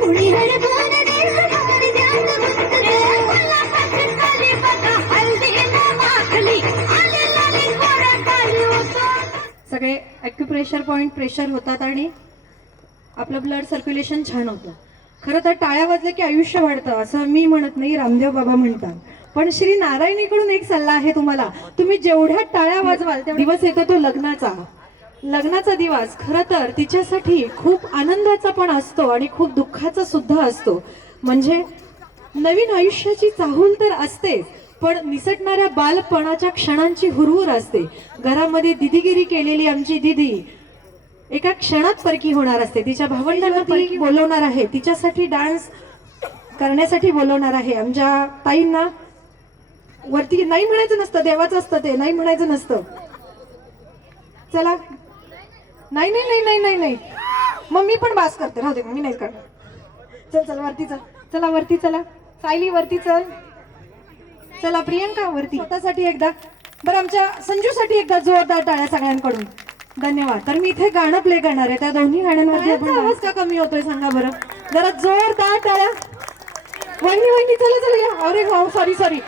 कुणी हरपून देह भाग त्यात गुंततो मला पाठी खाली बघा हल्दी ना माखली आले लाली गोरा काली होतो. सगळे ॲक्युप्रेशर पॉईंट प्रेशर होतात आणि आपलं ब्लड सर्क्युलेशन छान होतं. खरं तर टाळ्या वाजल्या की आयुष्य वाढतं असं मी म्हणत नाही, रामदेव बाबा म्हणतात. पण श्री नारायणीकडून एक सल्ला आहे तुम्हाला, तुम्ही जेवढ्या टाळ्या वाजवाल तेवढा दिवस येतो तो लग्नाचा दिवस खरं तर तिच्यासाठी खूप आनंदाचा पण असतो आणि खूप दुःखाचा सुद्धा असतो. म्हणजे नवीन आयुष्याची चाहूल तर असतेच, पण निसटणाऱ्या बालपणाच्या क्षणांची हुरहुर असते. घरामध्ये दिदीगिरी केलेली आमची दिदी एका क्षणात परकी होणार असते. तिच्या भावंडांना ती बोलवणार आहे, तिच्यासाठी डान्स करण्यासाठी बोलवणार आहे. आमच्या ताईंना वरती नाही म्हणायचं नसतं, देवाचं असतं ते, नाही म्हणायचं नसतं. चला, नाही नाही नाही नाही नाही नाही मग मी पण बास करते, राहू दे, मी नाही करणार. चल चल वरती चल, चला वरती चला. सायली वरती चल, चला प्रियंका वरती. स्वतःसाठी एकदा, बरं आमच्या संजूसाठी एकदा जोरदार टाळ्या सगळ्यांकडून. धन्यवाद. तर मी इथे गाणं प्ले करणार आहे, त्या दोन्ही गाण्यांमध्ये आपण आवाज का कमी होतोय सांगा बरं, जरा जोरदार टाळ्या. वहिनी चला चला या. अरे हो, सॉरी.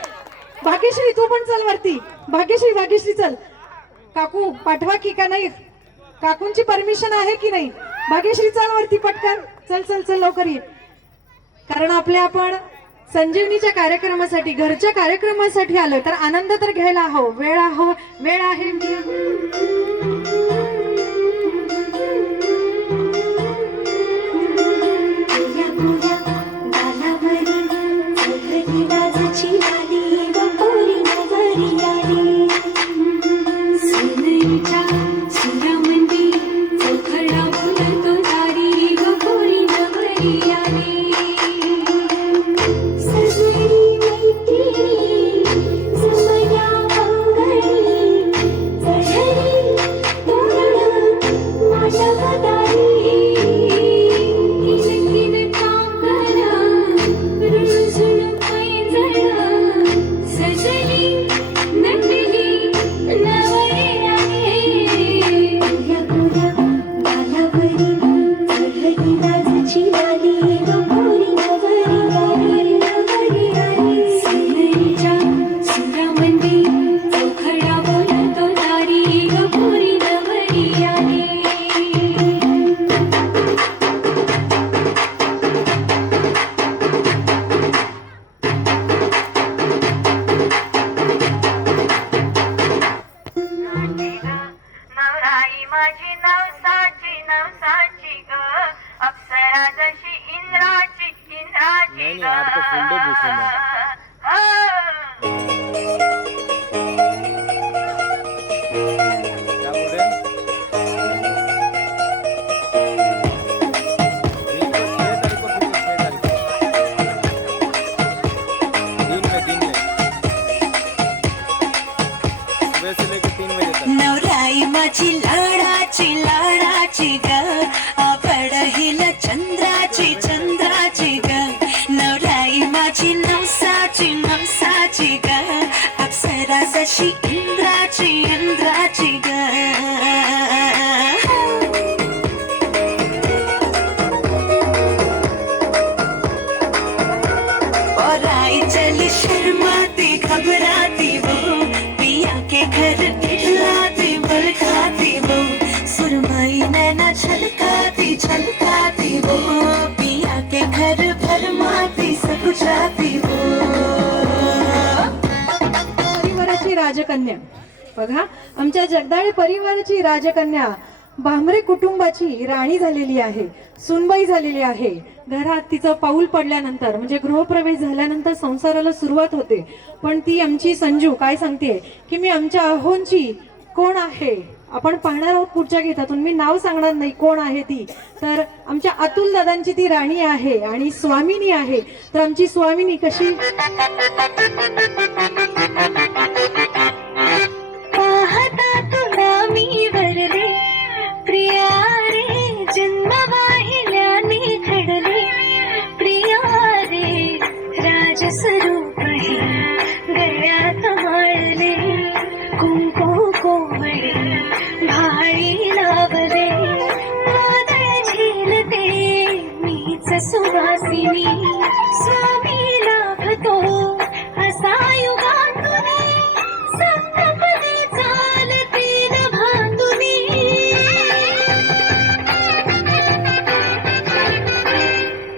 भाग्यश्री तू पण चल वरती. भाग्यश्री चल. काकू पाठवा की का नाही, काकूंची परमिशन आहे की नाही. भाग्यश्री चल वरती पटकन, चल लवकर ये. कारण आपण संजीवनीच्या कार्यक्रमासाठी, घरच्या कार्यक्रमासाठी आलोय, तर आनंद तर घ्यायला हवं. वेळ आहे. नवराई माझी लाडाची ग, आपण हिला चंद्राची ग. नवराई माझी नवसाची ग, अप्सरा जशी इंद्राची ग. और आई चली शर्माती घबराती वो, पिया के घर खिलाती बलखाती वो, सुरमई नैना छलकाती वो, पिया के घर भरमाती सकुचाती वो. परिवाराची राजकन्या बघा, आमच्या जगदाळे परिवाराची राजकन्या भामरे कुटुंबाची राणी झालेली आहे, सुनबाई झालेली आहे. घरात तिचं पाऊल पडल्यानंतर, म्हणजे गृहप्रवेश झाल्यानंतर संसाराला सुरुवात होते. पण ती आमची संजू काय सांगते की मी आमच्या अहोंची कोण आहे, आपण पाहणार आहोत पुढच्या गीतातून. मी नाव सांगणार नाही कोण आहे ती, तर आमच्या अतुल दादांची ती राणी आहे आणि स्वामिनी आहे. तर आमची स्वामिनी कशी पाहता तुला मी वरले प्रिया रे, जन्म वाहिल्याने घडले प्रिया रे, राजस्वरूप हे गळ्यात माळले, कुंकू कोवळे भाळी लावले, वादळ झेलते मीच सुवासिनी, स्वामी लाभतो असा युगातुनी, संतपदी चालते न भांडुनी.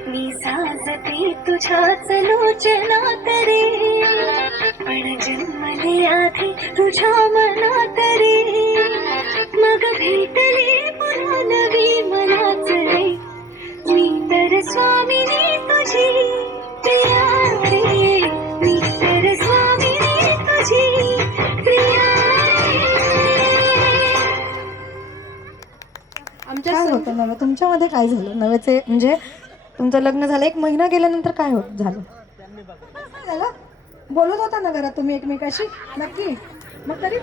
मी साजते तुझ्याच लोचनात रे, पण जन्मले आधी तुझ्या मनात रे, मग भेटली पुन्हा नवी मनाच रे, मी तर स्वामिनी तुझी प्रिया रे, मी तर स्वामिनी तुझी प्रिया रे. आमच्या काय होतं नव्हे तुमच्यामध्ये काय झालं नव्हेचे, म्हणजे तुमचं लग्न झालं 1 महिना गेल्यानंतर काय होत झालं झालं? बोलत होता ना घरात तुम्ही एकमेकाशी नक्की, मग तरी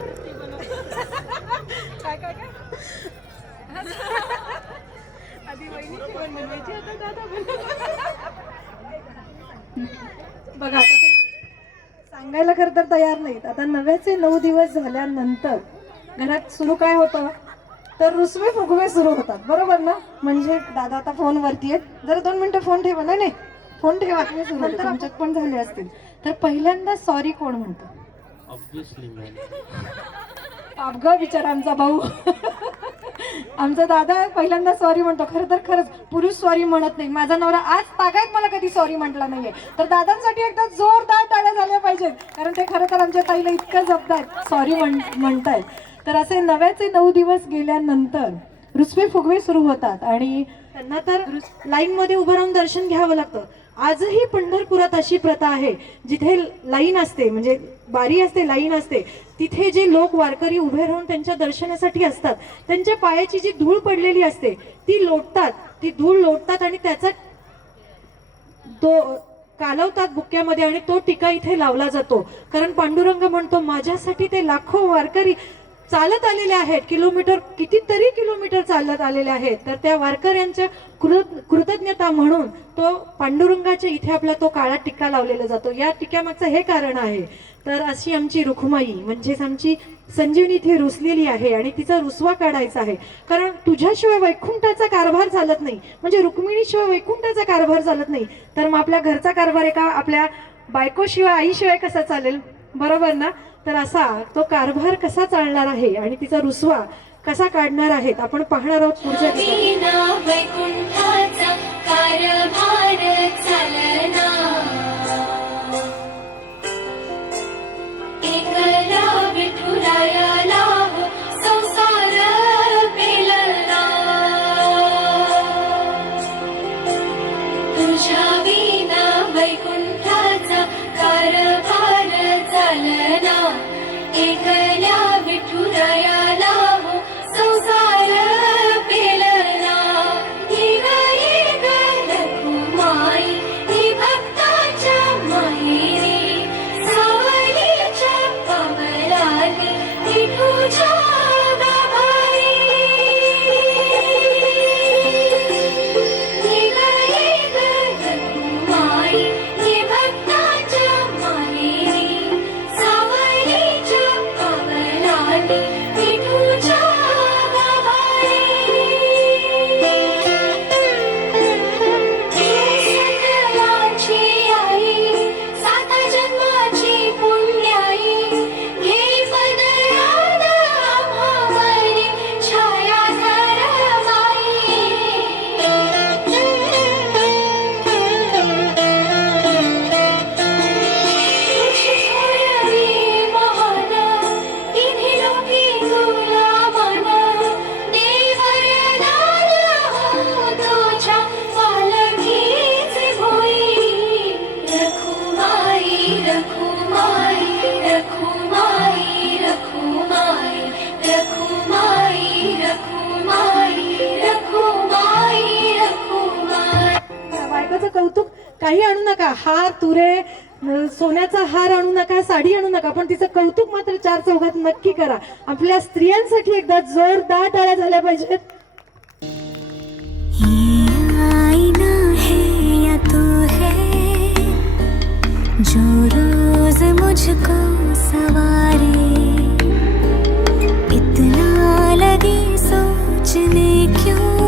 बघा आता ते सांगायला खरं तर तयार नाहीत. आता नव्याचे 9 दिवस झाल्यानंतर घरात सुरू काय होतं, तर रुसवे फुगवे सुरू होतात, बरोबर ना. म्हणजे दादा आता फोनवरती आहेत, जरा 2 मिनिटं फोन ठेवा. नाही नाही फोन ठेवा, नंतर आमच्यात पण झाले असतील. तर पहिल्यांदा सॉरी कोण म्हणतो? पापगा बिचारा आमचा भाऊ आमचा दादा पहिल्यांदा सॉरी म्हणतो. खरं तर खरंच पुरुष सॉरी म्हणत नाही. माझा नवरा आज तागायत मला कधी सॉरी म्हटला नाहीये. तर दादांसाठी एकदा जोरदार टाळ्या झाल्या पाहिजेत, कारण ते खरं तर आमच्या ताईला इतकं जपतायत, सॉरी म्हणतायत. तर असे नव्याचे 9 दिवस गेल्यानंतर रुसवे फुगवे सुरू होतात आणि त्यांना तर लाईन मध्ये उभं राहून दर्शन घ्यावं लागतं. आजही पंढरपुरात अशी प्रथा आहे, जिथे लाईन असते, म्हणजे बारी असते, लाईन असते, तिथे जे लोक वारकरी उभे राहून त्यांच्या दर्शनासाठी असतात, त्यांच्या पायाची जी धूळ पडलेली असते ती लोटतात, ती धूळ लोटतात आणि त्याचा कालवतात बुक्क्यामध्ये आणि तो टिका इथे लावला जातो. कारण पांडुरंग म्हणतो, माझ्यासाठी ते लाखो वारकरी चालत आलेले आहेत, कितीतरी किलोमीटर चालत आलेले आहेत. तर त्या वारकऱ्यांच्या कृतज्ञता म्हणून तो पांडुरंगाच्या इथे आपला तो काळा टिक्का लावलेला जातो. या टिक्यामागचं हे कारण आहे. तर अशी आमची रुखमाई म्हणजेच आमची संजीवनी इथे रुसलेली आहे आणि तिचा रुसवा काढायचा आहे. कारण तुझ्याशिवाय वैकुंठाचा कारभार चालत नाही, म्हणजे रुक्मिणीशिवाय वैकुंठाचा कारभार चालत नाही, तर मग आपल्या घरचा कारभार आहे का? आपल्या बायकोशिवाय आईशिवाय कसा चालेल, बरोबर ना. तर असा तो कारभार कसा चालणार आहे आणि तिचा रुसवा कसा काढणार आहेत आपण पाहणार आहोत पुढच्या स्वामीना वैकुंठाचा कारभार चालना, एकला विठुराया लाभ संसार पेलना, तुझ्या विना वैकुंठाचा कारभार चालना, एकल्या विठुराया लाभ संसार पेलना, ही गाई गलकुमारी कौतुक काही आणू नका, हार तुरे सोन्याचा हार आणू नका, साडी आणू नका, पण तिचं कौतुक मात्र चार चौघात नक्की करा. आपल्या स्त्रियांसाठी एकदा जोरदार टाळ्या झाल्या पाहिजेत. आईना है या तू है जो रोज मुझको सवारे, इतना लगे सोचने क्यों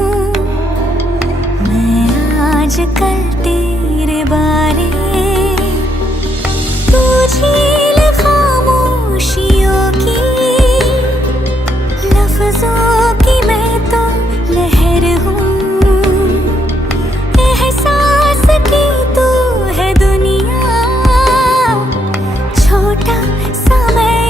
मैं आजकल तेरे बारे. तू झील खामोशियों की, लफ्जों की मैं तो लहर हूँ, एहसास की तू है दुनिया, छोटा सा मैं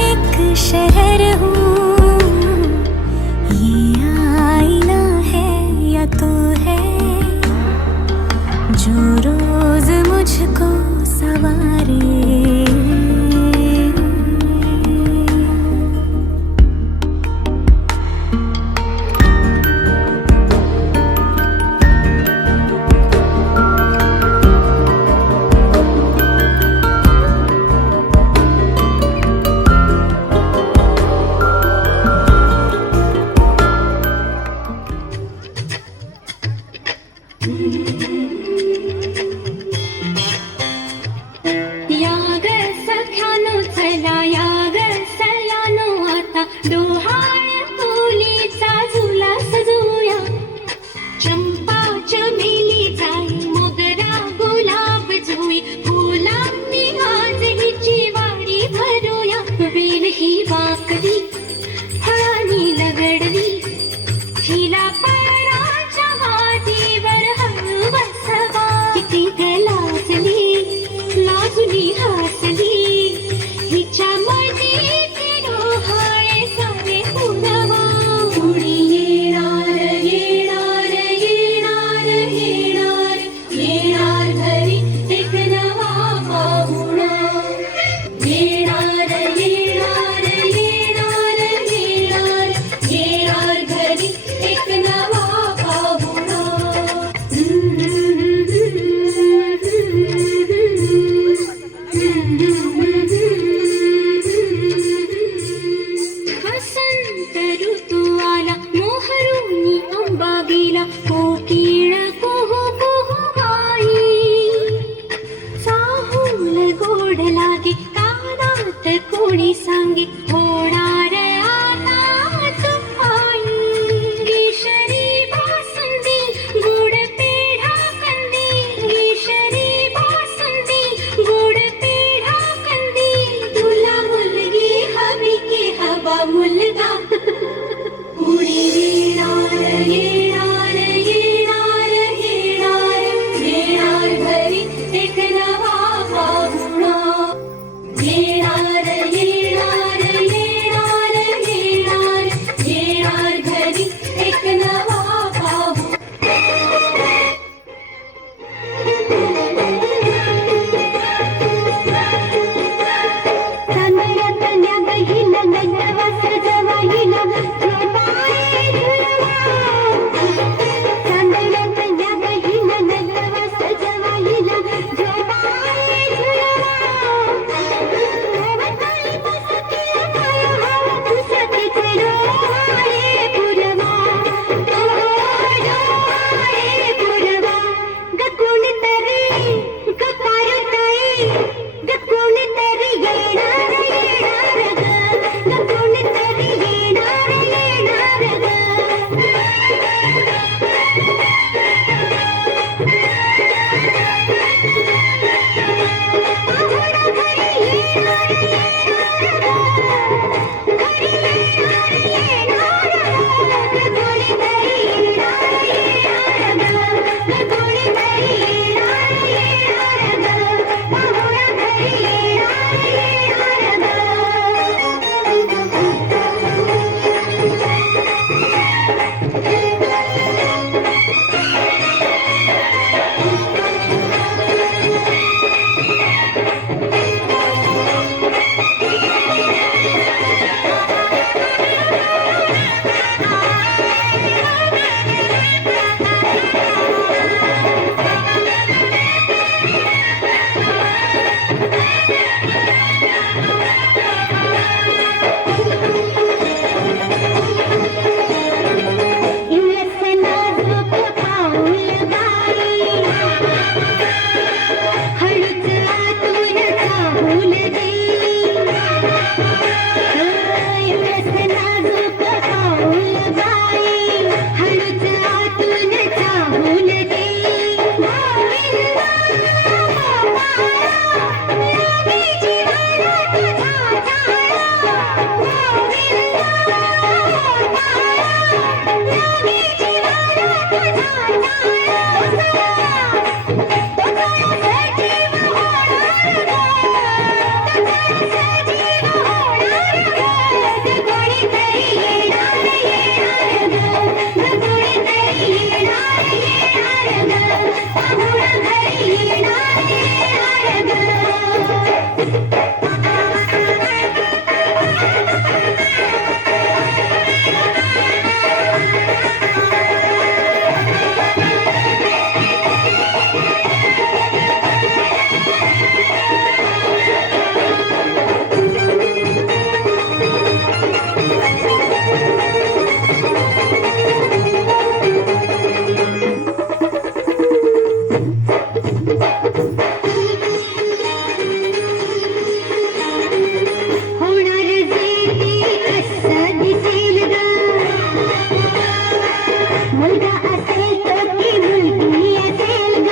मुलगा असेल तर ती मुलगी असेल ग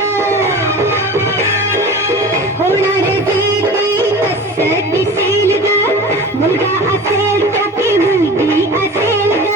होणार जे ते कसं दिसेल ग मुलगा असेल तर ती मुलगी असेल ग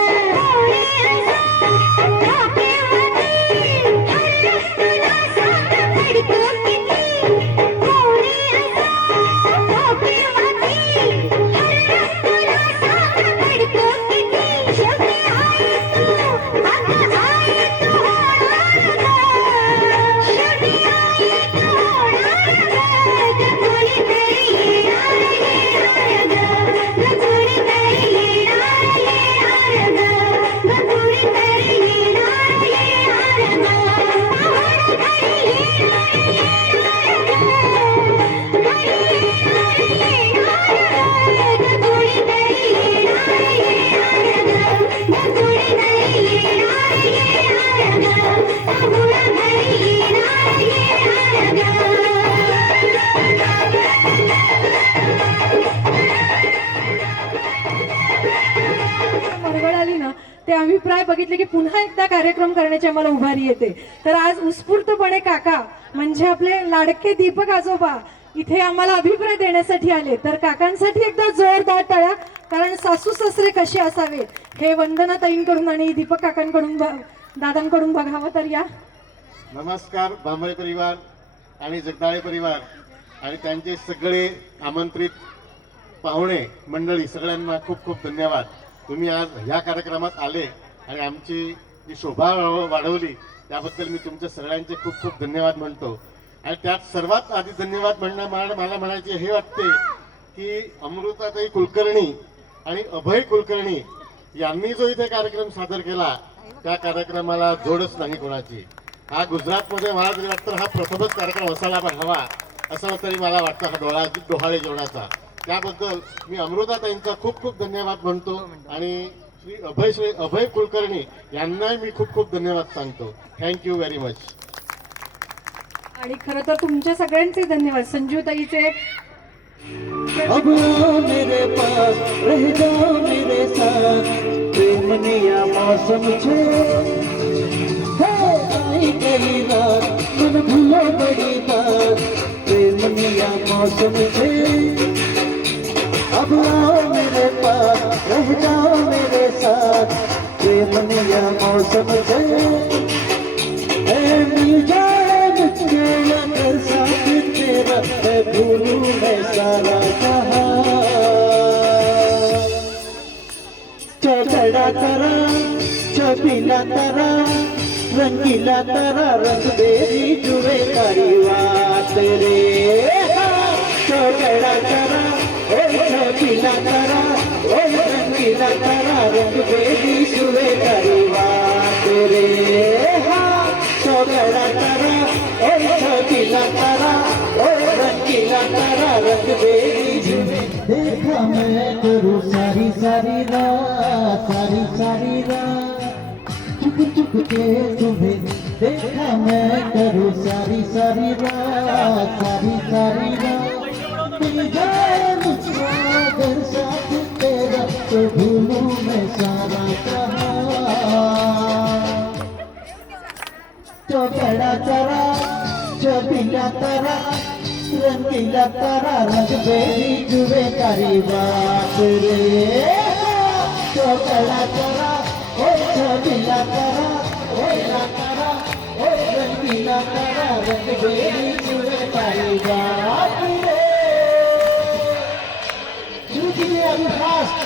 मरगळ आली ना ते आम्ही प्राय बघितले की पुन्हा एकदा कार्यक्रम करण्याची आम्हाला उभारी येते. तर आज उत्स्फूर्तपणे काका म्हणजे आपले लाडके दीपक आजोबा इथे आम्हाला अभिप्राय देण्यासाठी आले. तर काकांसाठी एकदा जोरदार टाळ्या, कारण सासू सासरे कसे असावेत हे वंदना ताईंकडून आणि दीपक काकांकडून दादांकडून बघावं. तर या. नमस्कार भांबळे परिवार आणि जगदाळे परिवार आणि त्यांचे सगळे आमंत्रित पाहुणे मंडळी सगळ्यांना खूप खूप धन्यवाद. तुम्ही आज ह्या कार्यक्रमात आले आणि आमची जी शोभा वाढवली त्याबद्दल मी तुमच्या सगळ्यांचे खूप खूप धन्यवाद म्हणतो. आणि त्यात सर्वात आधी धन्यवाद मला म्हणायचे हे वाटते की अमृताताई कुलकर्णी आणि अभय कुलकर्णी यांनी जो इथे कार्यक्रम सादर केला त्या कार्यक्रमाला जोडच नाही कोणाची. हा गुजरातमध्ये मला तरी वाटतं हा प्रथमच कार्यक्रम असायला हवा असं तरी मला वाटतं हा डोहाळे जेवणाचा. त्याबद्दल मी अमृताताईंचा खूप खूप धन्यवाद म्हणतो आणि श्री अभय कुलकर्णी यांनाही मी खूप खूप धन्यवाद सांगतो. Thank you very much. आणि खरं तर तुमच्या सगळ्यांचे धन्यवाद. संजूताईचे अब आओ मेरे पास रह जाओ मेरे साथ प्रेम निया मौसम छे आई गई रात मन भूलो बड़ी बात प्रेम निया मौसम छे अब आओ मेरे पास रह जाओ मेरे साथ प्रेम निया मौसम छे मिल जाए मुझके अगर साथ तेरा मैं भूलूं मैं सारा जहां चौड़ा तारा छबीला तारा रंगीला तारा रंग बेरी जुए तारी बात रे चौड़ा तारा ओ छबीला तारा ओ रंगीला तारा रंग बेरी जुए तारी बात रे चौड़ा तारा ओ छबीला तारा ओ रंगीला तारा रंग बेरी जुए देखा मैं करूँ सारी सारी रात चुप चुप के तुम्हें देखा मैं करूँ सारी सारी रात मिल जाए मुझको अगर साथ तेरा तो भूलूं मैं सारा चौड़ा तारा छबीला तारा रंगीला तारा रंग बेरी जुए तारी बात रे चौड़ा तारा ओ छबीला तारा ओ तारा ओ रंगीला तारा रंग बेरी जुए तारी बात रे. शुरू कीजिए अभी फास्ट.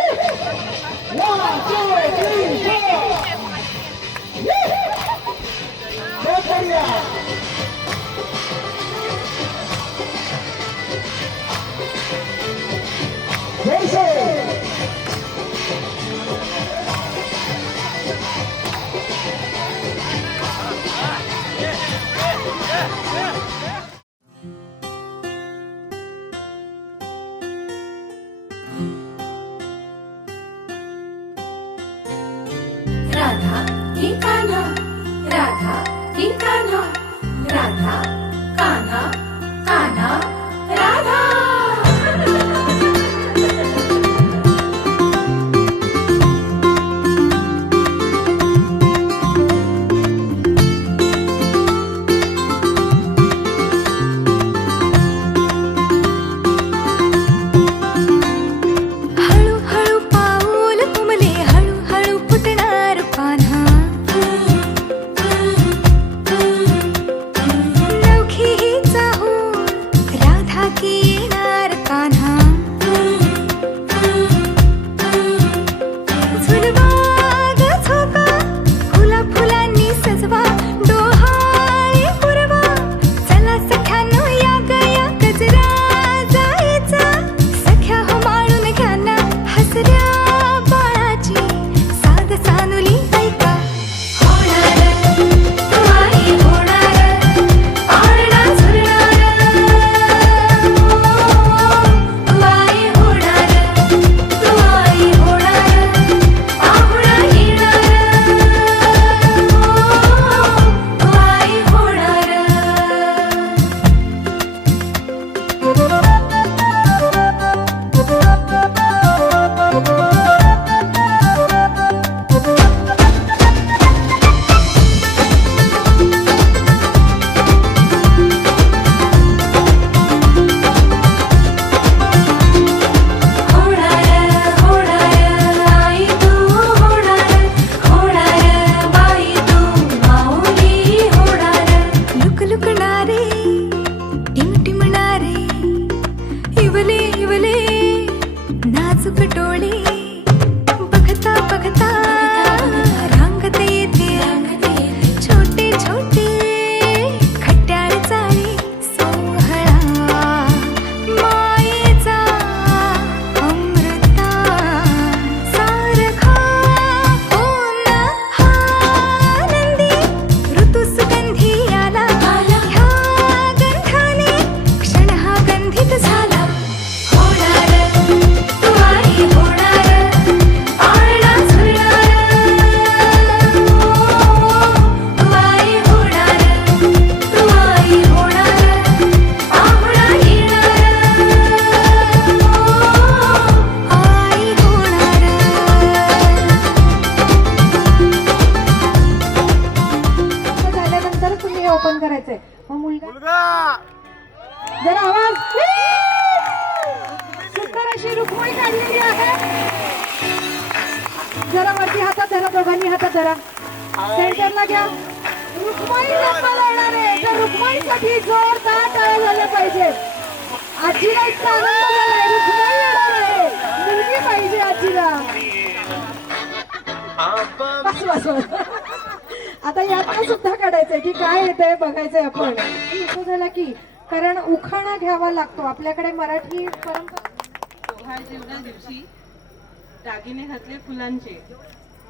1 2 3 4 बहुत बढ़िया. जैसे राधा की कान्हा जरा आवाज. सुंदर अशी रुक्मिणी काढलेली आहे. जरा वरती हातात धरा, दोघांनी हातात धरा, सेंटरला घ्या. रुक्मिणी जन्माला येणार आहे, तर रुक्मिणीसाठी जोरदार टाळ्या झाल्या पाहिजे. आजीला इतका आनंद झालाय, रुक्मिणी येणार आहे, मुलगी पाहिजे आजीला. बस बस बस. आता यातनं सुद्धा काढायचंय की काय येतंय बघायचंय आपण. असं झालं की कारण उखाणा घ्यावा लागतो आपल्याकडे मराठी परंपरा. डोहाळ जेवणा दिवशी दागिने घातले फुलांचे,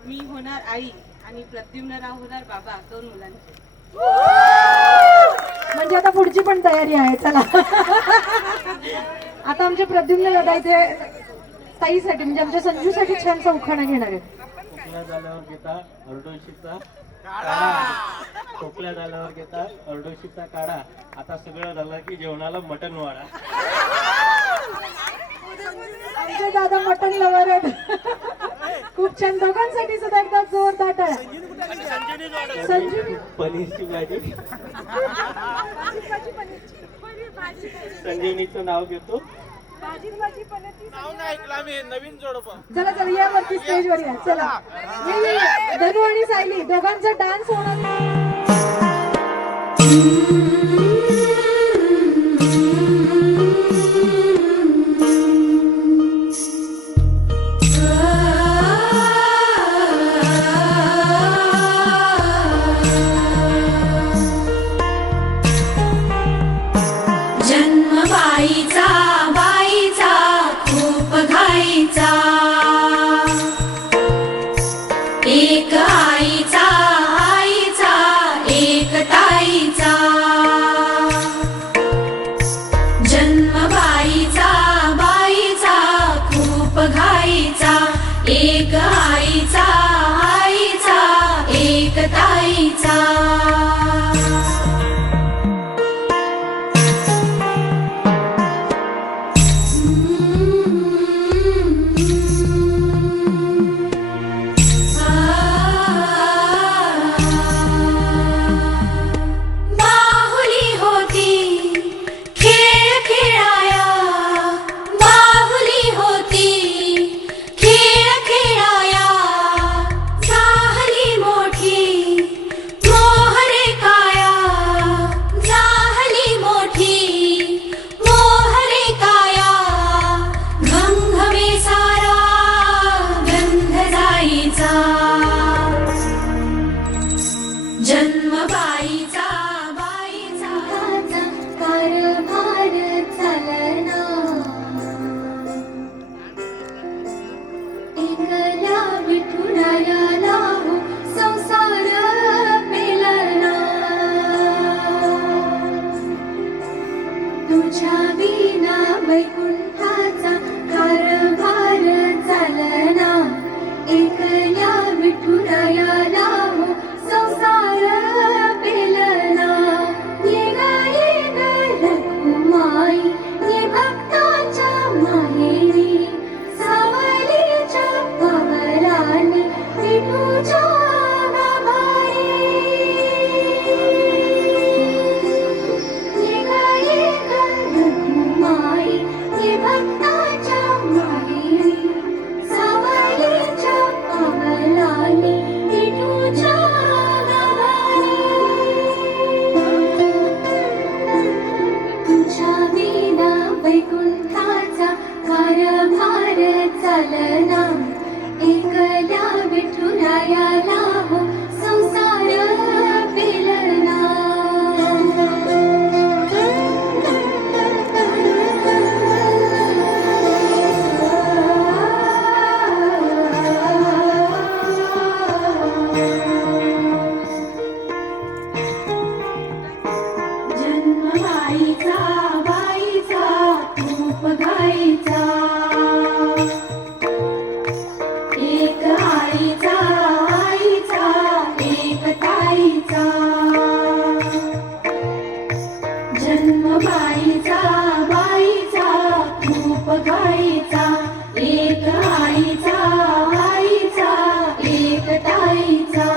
मी होणार आई आणि प्रद्युम्नराव होणार बाबा, 2 मुलांचे. म्हणजे आता पुढची पण तयारी आहे. चला आता आमचे प्रद्युम्न दादा इथे ताईसाठी म्हणजे आमच्या संजूसाठी छानसा उखाणा घेणार आहेत. खोकला झाल्यावर घेता हरडोशीचा खोकला झाल्यावर घेता हरडोशीचा काढा. आता सगळं झालं की जेवणाला मटण वाढा. आमचे दादा मटण लवर आहेत. खूप छान. दोघांसाठी सुद्धा एकदा जोरदार टाळ्या. संजीव पनीरची भाजी. संजीवनीचं नाव घेतो. चला चला या वरती स्टेजवर या. चला ये. धनु आणि सायली दोघांचा डान्स होणार. एक आईचा एक ताईचा, जन्म बाईचा खूप घाईचा. एक आईचा एक ताईचा. जन्म बाईचा कारभार चालना, एकल्या विठुरायाला संसार पेलना. तुझ्या विना वैकुंठाचा कारभार चालना, एकल्या विठुरायाला संसार पेलना. ये रखुमाई ये भक्ताच्या माहेरी, सावलीच्या पावलांनी विठूच्या गाभारी. ये रखुमाई ये भक्ताच्या माहेरी, सावलीच्या पावलांनी विठूच्या वैकुंठाचा कारभार चालना, एकल्या विठुरायाला संसार पेलना. जन्म बाईचा खूप घाईचा, एक आईचा एक ताईचा. जन्म बाईचा खूप घाईचा, एक आईचा एक ताईचा.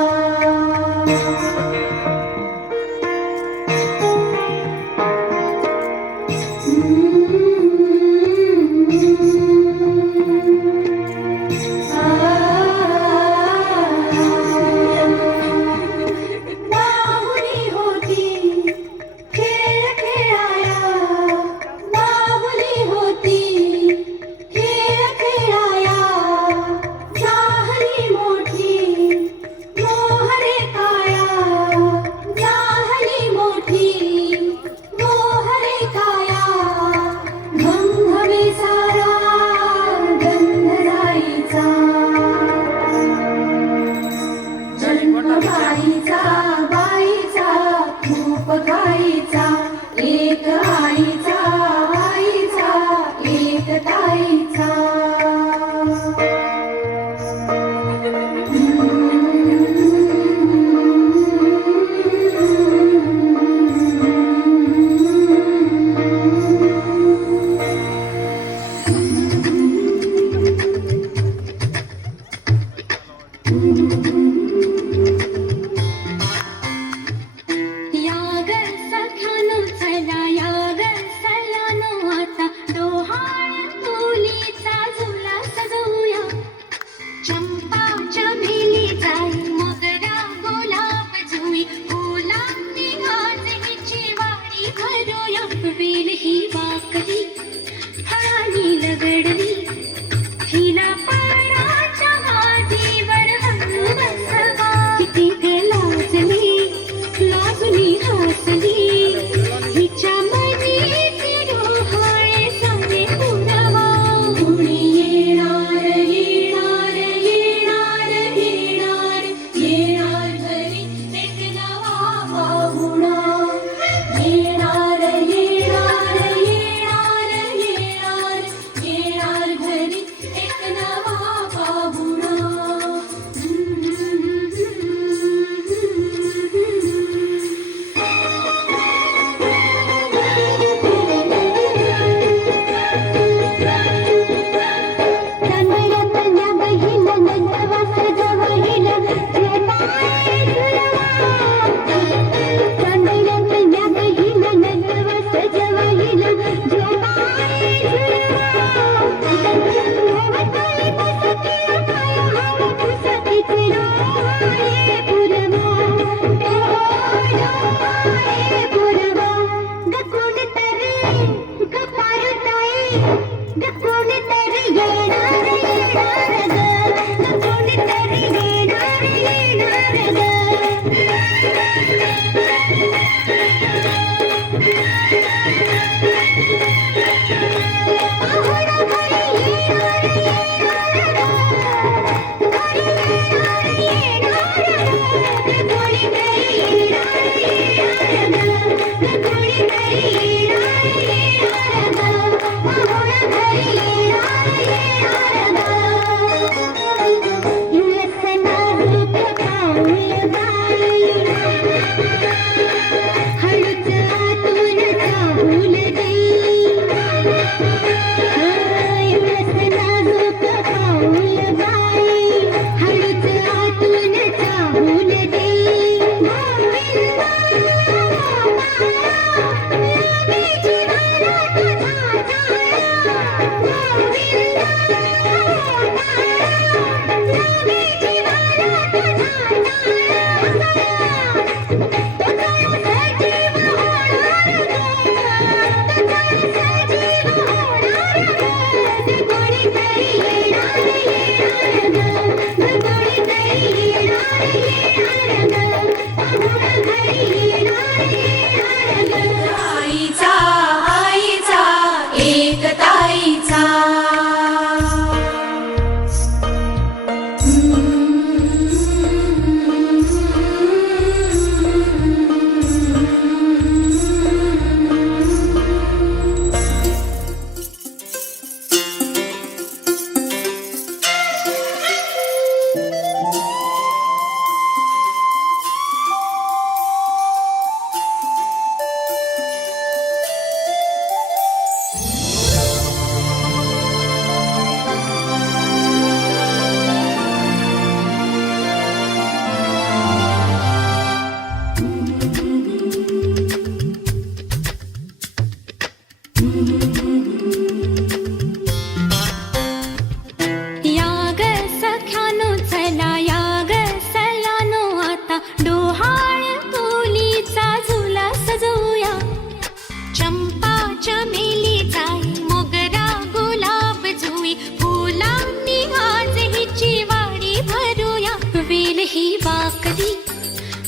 वाकली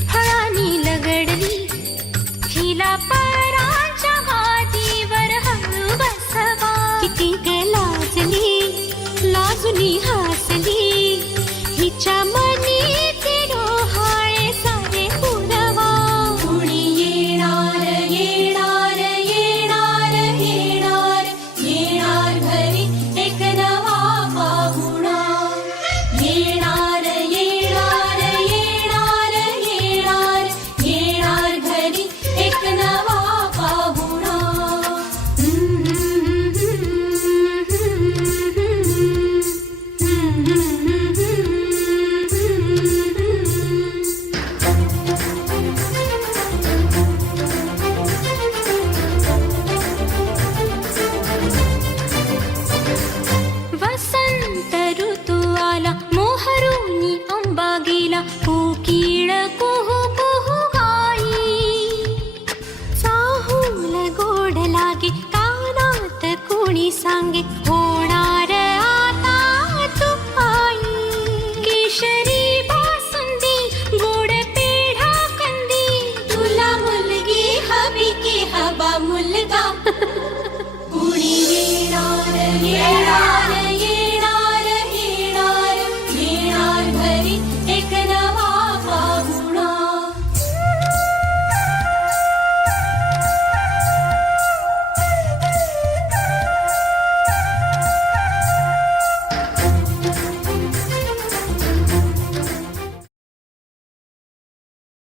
फळांनी लगडली हिला पण